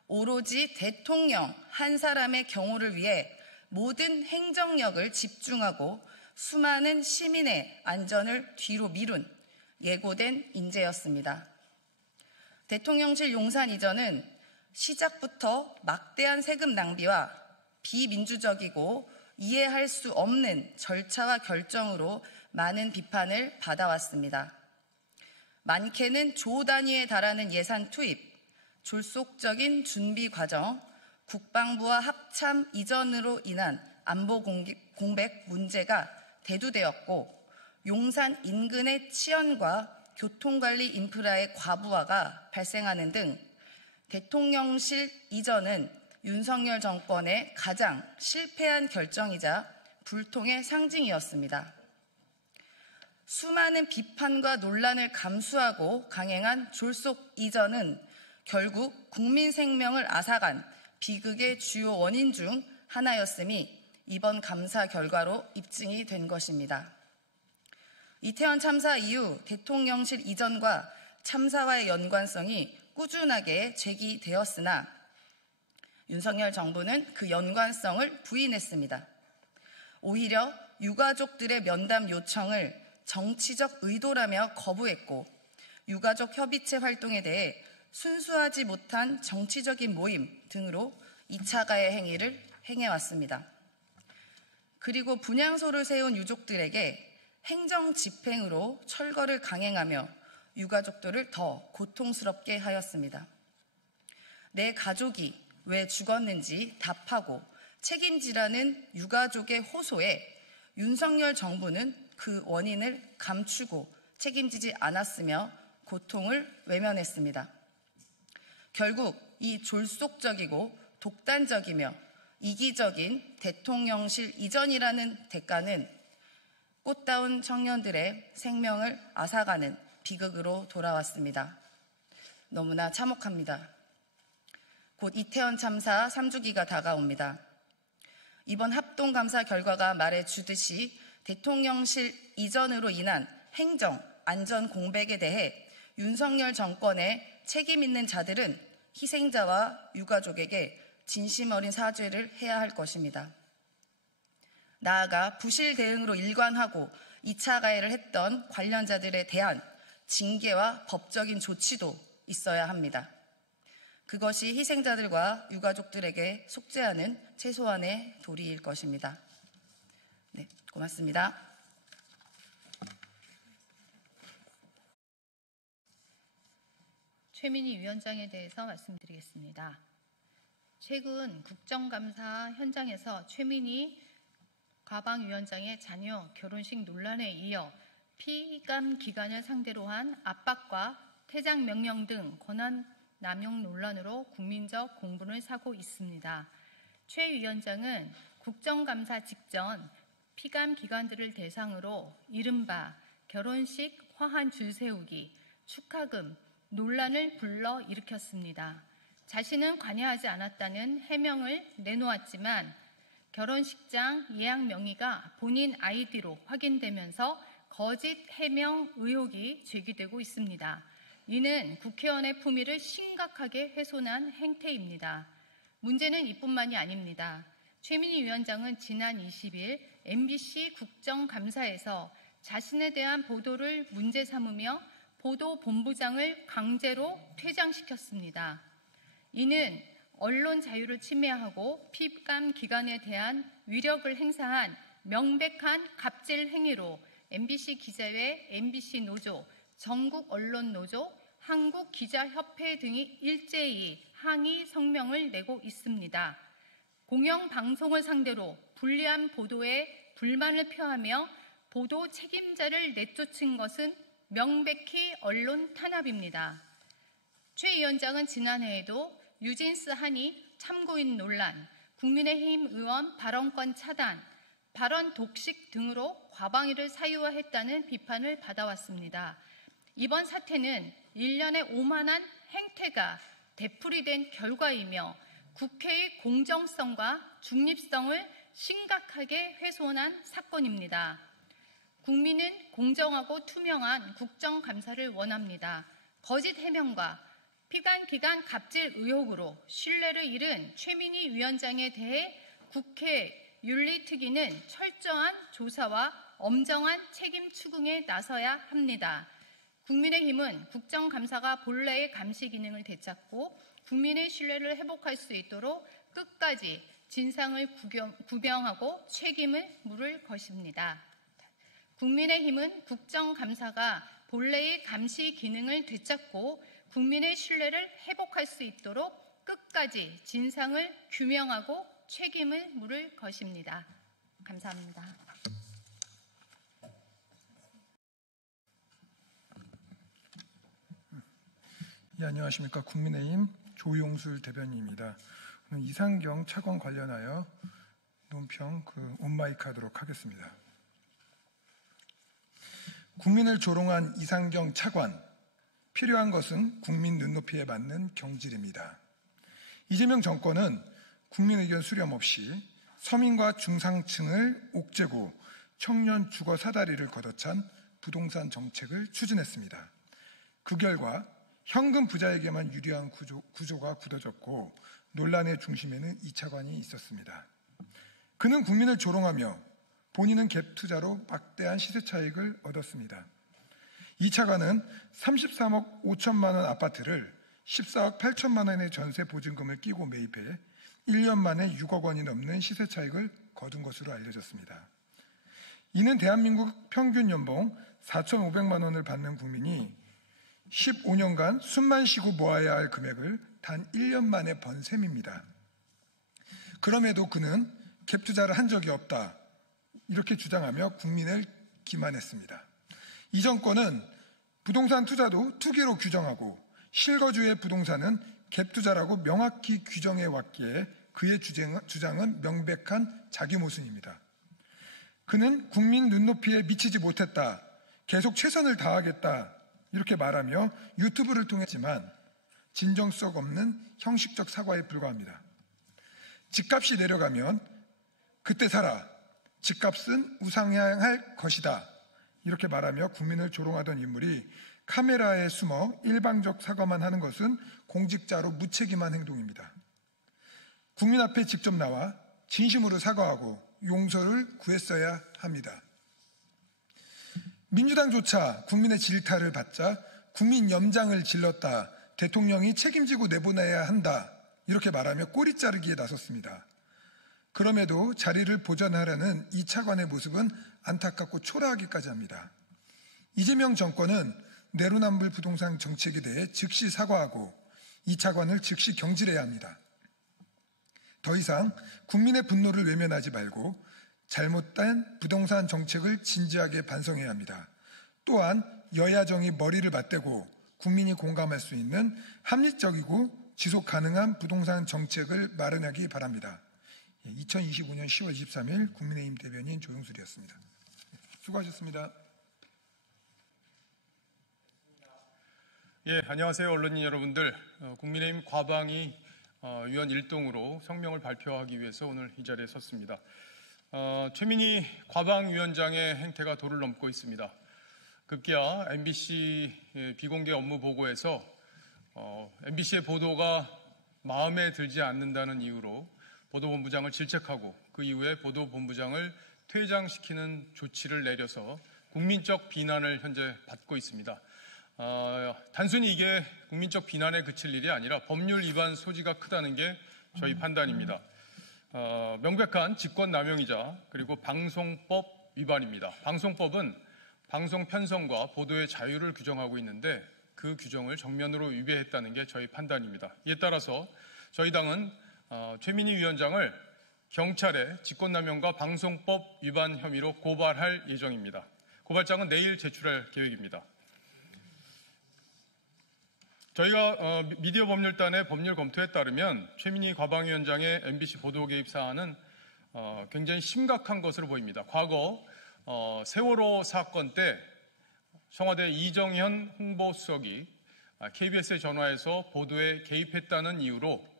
오로지 대통령 한 사람의 경호를 위해 모든 행정력을 집중하고 수많은 시민의 안전을 뒤로 미룬 예고된 인재였습니다. 대통령실 용산 이전은 시작부터 막대한 세금 낭비와 비민주적이고 이해할 수 없는 절차와 결정으로 많은 비판을 받아왔습니다. 많게는 조 단위에 달하는 예산 투입, 졸속적인 준비 과정, 국방부와 합참 이전으로 인한 안보 공백 문제가 대두되었고, 용산 인근의 치안과 교통관리 인프라의 과부하가 발생하는 등 대통령실 이전은 윤석열 정권의 가장 실패한 결정이자 불통의 상징이었습니다. 수많은 비판과 논란을 감수하고 강행한 졸속 이전은 결국 국민 생명을 앗아간 비극의 주요 원인 중 하나였음이 이번 감사 결과로 입증이 된 것입니다. 이태원 참사 이후 대통령실 이전과 참사와의 연관성이 꾸준하게 제기되었으나 윤석열 정부는 그 연관성을 부인했습니다. 오히려 유가족들의 면담 요청을 정치적 의도라며 거부했고, 유가족 협의체 활동에 대해 순수하지 못한 정치적인 모임 등으로 2차 가해 행위를 행해왔습니다. 그리고 분향소를 세운 유족들에게 행정 집행으로 철거를 강행하며 유가족들을 더 고통스럽게 하였습니다. 내 가족이 왜 죽었는지 답하고 책임지라는 유가족의 호소에 윤석열 정부는 그 원인을 감추고 책임지지 않았으며 고통을 외면했습니다. 결국 이 졸속적이고 독단적이며 이기적인 대통령실 이전이라는 대가는 꽃다운 청년들의 생명을 앗아가는 비극으로 돌아왔습니다. 너무나 참혹합니다. 곧 이태원 참사 3주기가 다가옵니다. 이번 합동감사 결과가 말해주듯이 대통령실 이전으로 인한 행정, 안전 공백에 대해 윤석열 정권의 책임 있는 자들은 희생자와 유가족에게 진심 어린 사죄를 해야 할 것입니다. 나아가 부실 대응으로 일관하고 2차 가해를 했던 관련자들에 대한 징계와 법적인 조치도 있어야 합니다. 그것이 희생자들과 유가족들에게 속죄하는 최소한의 도리일 것입니다. 네, 고맙습니다. 최민희 위원장에 대해서 말씀드리겠습니다. 최근 국정감사 현장에서 최민희 과방위원장의 자녀 결혼식 논란에 이어 피감 기관을 상대로 한 압박과 퇴장 명령 등 권한 남용 논란으로 국민적 공분을 사고 있습니다. 최 위원장은 국정감사 직전 피감 기관들을 대상으로 이른바 결혼식 화환 줄 세우기, 축하금 논란을 불러 일으켰습니다. 자신은 관여하지 않았다는 해명을 내놓았지만 결혼식장 예약 명의가 본인 아이디로 확인되면서 거짓 해명 의혹이 제기되고 있습니다. 이는 국회의원의 품위를 심각하게 훼손한 행태입니다. 문제는 이뿐만이 아닙니다. 최민희 위원장은 지난 20일 MBC 국정감사에서 자신에 대한 보도를 문제 삼으며 보도본부장을 강제로 퇴장시켰습니다. 이는 언론 자유를 침해하고 피감 기관에 대한 위력을 행사한 명백한 갑질 행위로 MBC 기자회, MBC 노조, 전국언론노조, 한국기자협회 등이 일제히 항의 성명을 내고 있습니다. 공영방송을 상대로 불리한 보도에 불만을 표하며 보도 책임자를 내쫓은 것은 명백히 언론 탄압입니다. 최 위원장은 지난해에도 뉴진스 한이 참고인 논란, 국민의힘 의원 발언권 차단, 발언 독식 등으로 과방위를 사유화했다는 비판을 받아왔습니다. 이번 사태는 일련의 오만한 행태가 되풀이된 결과이며 국회의 공정성과 중립성을 심각하게 훼손한 사건입니다. 국민은 공정하고 투명한 국정감사를 원합니다. 거짓 해명과 피감기관 갑질 의혹으로 신뢰를 잃은 최민희 위원장에 대해 국회 윤리특위는 철저한 조사와 엄정한 책임 추궁에 나서야 합니다. 국민의힘은 국정감사가 본래의 감시 기능을 되찾고 국민의 신뢰를 회복할 수 있도록 끝까지 진상을 구명하고 책임을 물을 것입니다. 국민의힘은 국정감사가 본래의 감시 기능을 되찾고 국민의 신뢰를 회복할 수 있도록 끝까지 진상을 규명하고 책임을 물을 것입니다. 감사합니다. 예, 안녕하십니까. 국민의힘 조용술 대변인입니다. 오늘 이상경 차관 관련하여 논평 온마이크 하도록 하겠습니다. 국민을 조롱한 이상경 차관, 필요한 것은 국민 눈높이에 맞는 경질입니다. 이재명 정권은 국민 의견 수렴 없이 서민과 중상층을 옥죄고 청년 주거 사다리를 걷어찬 부동산 정책을 추진했습니다. 그 결과 현금 부자에게만 유리한 구조가 굳어졌고 논란의 중심에는 이 차관이 있었습니다. 그는 국민을 조롱하며 본인은 갭 투자로 막대한 시세 차익을 얻었습니다. 이 차관은 33억 5천만 원 아파트를 14억 8천만 원의 전세 보증금을 끼고 매입해 1년 만에 6억 원이 넘는 시세 차익을 거둔 것으로 알려졌습니다. 이는 대한민국 평균 연봉 4,500만 원을 받는 국민이 15년간 숨만 쉬고 모아야 할 금액을 단 1년 만에 번 셈입니다. 그럼에도 그는 갭 투자를 한 적이 없다, 이렇게 주장하며 국민을 기만했습니다. 이 정권은 부동산 투자도 투기로 규정하고 실거주의 부동산은 갭 투자라고 명확히 규정해 왔기에 그의 주장은 명백한 자기모순입니다. 그는 국민 눈높이에 미치지 못했다, 계속 최선을 다하겠다, 이렇게 말하며 유튜브를 통했지만 진정성 없는 형식적 사과에 불과합니다. 집값이 내려가면 그때 사라, 집값은 우상향할 것이다, 이렇게 말하며 국민을 조롱하던 인물이 카메라에 숨어 일방적 사과만 하는 것은 공직자로 무책임한 행동입니다. 국민 앞에 직접 나와 진심으로 사과하고 용서를 구했어야 합니다. 민주당조차 국민의 질타를 받자 국민 염장을 질렀다, 대통령이 책임지고 내보내야 한다, 이렇게 말하며 꼬리 자르기에 나섰습니다. 그럼에도 자리를 보전하려는 이 차관의 모습은 안타깝고 초라하기까지 합니다. 이재명 정권은 내로남불 부동산 정책에 대해 즉시 사과하고 이 차관을 즉시 경질해야 합니다. 더 이상 국민의 분노를 외면하지 말고 잘못된 부동산 정책을 진지하게 반성해야 합니다. 또한 여야정이 머리를 맞대고 국민이 공감할 수 있는 합리적이고 지속 가능한 부동산 정책을 마련하기 바랍니다. 2025년 10월 23일 국민의힘 대변인 조용술이었습니다. 수고하셨습니다. 예, 안녕하세요. 언론인 여러분들. 국민의힘 과방위 위원 1동으로 성명을 발표하기 위해서 오늘 이 자리에 섰습니다. 최민희 과방위원장의 행태가 도를 넘고 있습니다. 급기야 MBC 비공개 업무 보고에서 MBC의 보도가 마음에 들지 않는다는 이유로 보도본부장을 질책하고 그 이후에 보도본부장을 퇴장시키는 조치를 내려서 국민적 비난을 현재 받고 있습니다. 단순히 이게 국민적 비난에 그칠 일이 아니라 법률 위반 소지가 크다는 게 저희 판단입니다. 명백한 직권남용이자 그리고 방송법 위반입니다. 방송법은 방송 편성과 보도의 자유를 규정하고 있는데 그 규정을 정면으로 위배했다는 게 저희 판단입니다. 이에 따라서 저희 당은 최민희 위원장을 경찰에 직권남용과 방송법 위반 혐의로 고발할 예정입니다. 고발장은 내일 제출할 계획입니다. 저희가 미디어 법률단의 법률 검토에 따르면 최민희 과방위원장의 MBC 보도 개입 사안은 굉장히 심각한 것으로 보입니다. 과거 세월호 사건 때 청와대 이정현 홍보수석이 KBS에 전화해서 보도에 개입했다는 이유로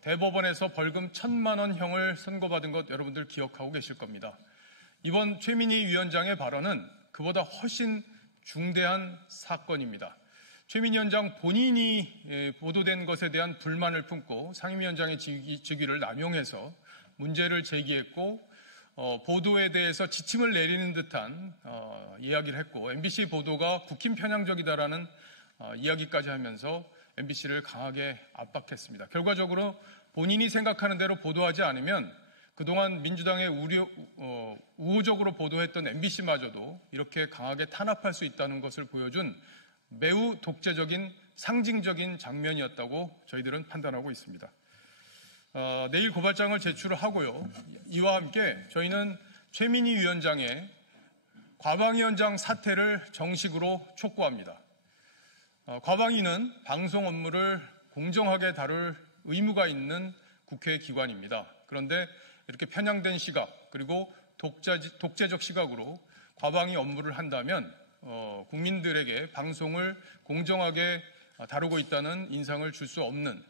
대법원에서 벌금 1,000만 원 형을 선고받은 것 여러분들 기억하고 계실 겁니다. 이번 최민희 위원장의 발언은 그보다 훨씬 중대한 사건입니다. 최민희 위원장 본인이 보도된 것에 대한 불만을 품고 상임위원장의 직위를 남용해서 문제를 제기했고 보도에 대해서 지침을 내리는 듯한 이야기를 했고 MBC 보도가 국힘 편향적이다라는 이야기까지 하면서 MBC를 강하게 압박했습니다. 결과적으로 본인이 생각하는 대로 보도하지 않으면 그동안 민주당의 우호적으로 보도했던 MBC마저도 이렇게 강하게 탄압할 수 있다는 것을 보여준 매우 독재적인 상징적인 장면이었다고 저희들은 판단하고 있습니다. 내일 고발장을 제출을 하고요. 이와 함께 저희는 최민희 위원장의 과방위원장 사퇴를 정식으로 촉구합니다. 과방위는 방송 업무를 공정하게 다룰 의무가 있는 국회 기관입니다. 그런데 이렇게 편향된 시각 그리고 독재적 시각으로 과방위 업무를 한다면 국민들에게 방송을 공정하게 다루고 있다는 인상을 줄 수 없는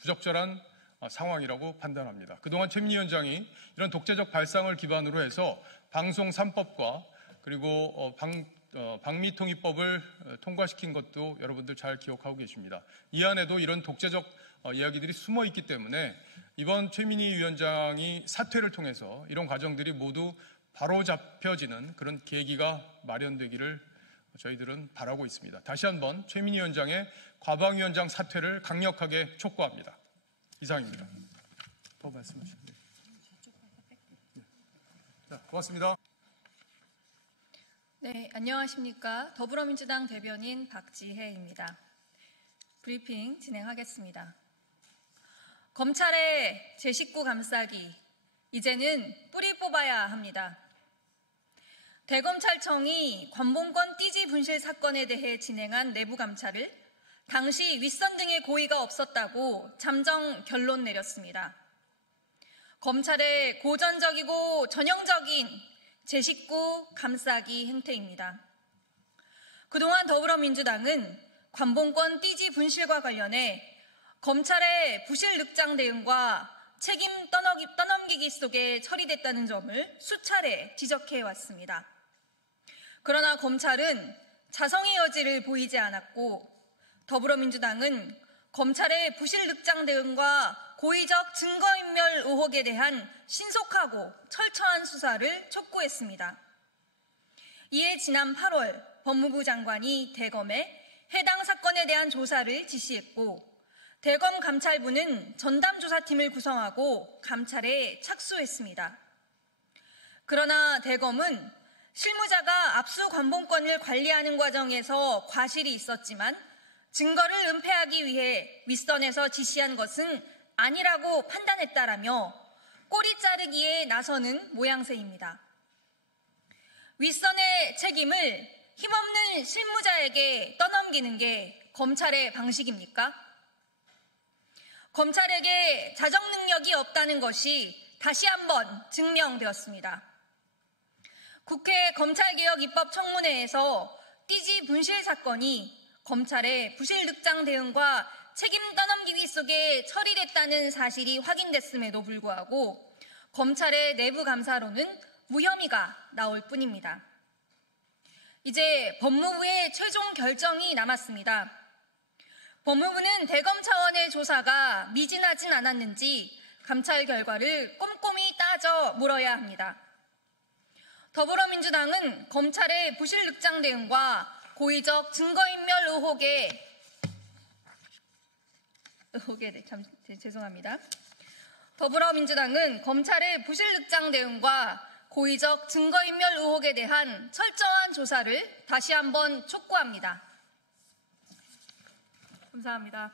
부적절한 상황이라고 판단합니다. 그동안 최민희 위원장이 이런 독재적 발상을 기반으로 해서 방송 3법과 그리고 방미통일법을 통과시킨 것도 여러분들 잘 기억하고 계십니다. 이 안에도 이런 독재적 이야기들이 숨어 있기 때문에 이번 최민희 위원장이 사퇴를 통해서 이런 과정들이 모두 바로잡혀지는 그런 계기가 마련되기를 저희들은 바라고 있습니다. 다시 한번 최민희 위원장의 과방위원장 사퇴를 강력하게 촉구합니다. 이상입니다. 더 말씀하시면 돼요. 자, 고맙습니다. 네, 안녕하십니까. 더불어민주당 대변인 박지혜입니다. 브리핑 진행하겠습니다. 검찰의 제 식구 감싸기, 이제는 뿌리 뽑아야 합니다. 대검찰청이 관봉권 띠지 분실 사건에 대해 진행한 내부 감찰을 당시 윗선 등의 고의가 없었다고 잠정 결론 내렸습니다. 검찰의 고전적이고 전형적인 제 식구 감싸기 행태입니다. 그동안 더불어민주당은 관봉권 띠지 분실과 관련해 검찰의 부실 늑장 대응과 책임 떠넘기기 속에 처리됐다는 점을 수차례 지적해왔습니다. 그러나 검찰은 자성의 여지를 보이지 않았고 더불어민주당은 검찰의 부실 늑장 대응과 고의적 증거인멸 의혹에 대한 신속하고 철저한 수사를 촉구했습니다. 이에 지난 8월 법무부 장관이 대검에 해당 사건에 대한 조사를 지시했고 대검 감찰부는 전담조사팀을 구성하고 감찰에 착수했습니다. 그러나 대검은 실무자가 압수 관봉권을 관리하는 과정에서 과실이 있었지만 증거를 은폐하기 위해 윗선에서 지시한 것은 아니라고 판단했다라며 꼬리 자르기에 나서는 모양새입니다. 윗선의 책임을 힘없는 실무자에게 떠넘기는 게 검찰의 방식입니까? 검찰에게 자정 능력이 없다는 것이 다시 한번 증명되었습니다. 국회 검찰개혁 입법 청문회에서 띠지 분실 사건이 검찰의 부실 늑장 대응과 책임 떠넘기기 속에 처리됐다는 사실이 확인됐음에도 불구하고 검찰의 내부 감사로는 무혐의가 나올 뿐입니다. 이제 법무부의 최종 결정이 남았습니다. 법무부는 대검 차원의 조사가 미진하진 않았는지 감찰 결과를 꼼꼼히 따져 물어야 합니다. 더불어민주당은 검찰의 부실 늑장 대응과 고의적 증거인멸 의혹에 죄송합니다. 더불어민주당은 검찰의 부실 늑장 대응과 고의적 증거인멸 의혹에 대한 철저한 조사를 다시 한번 촉구합니다. 감사합니다.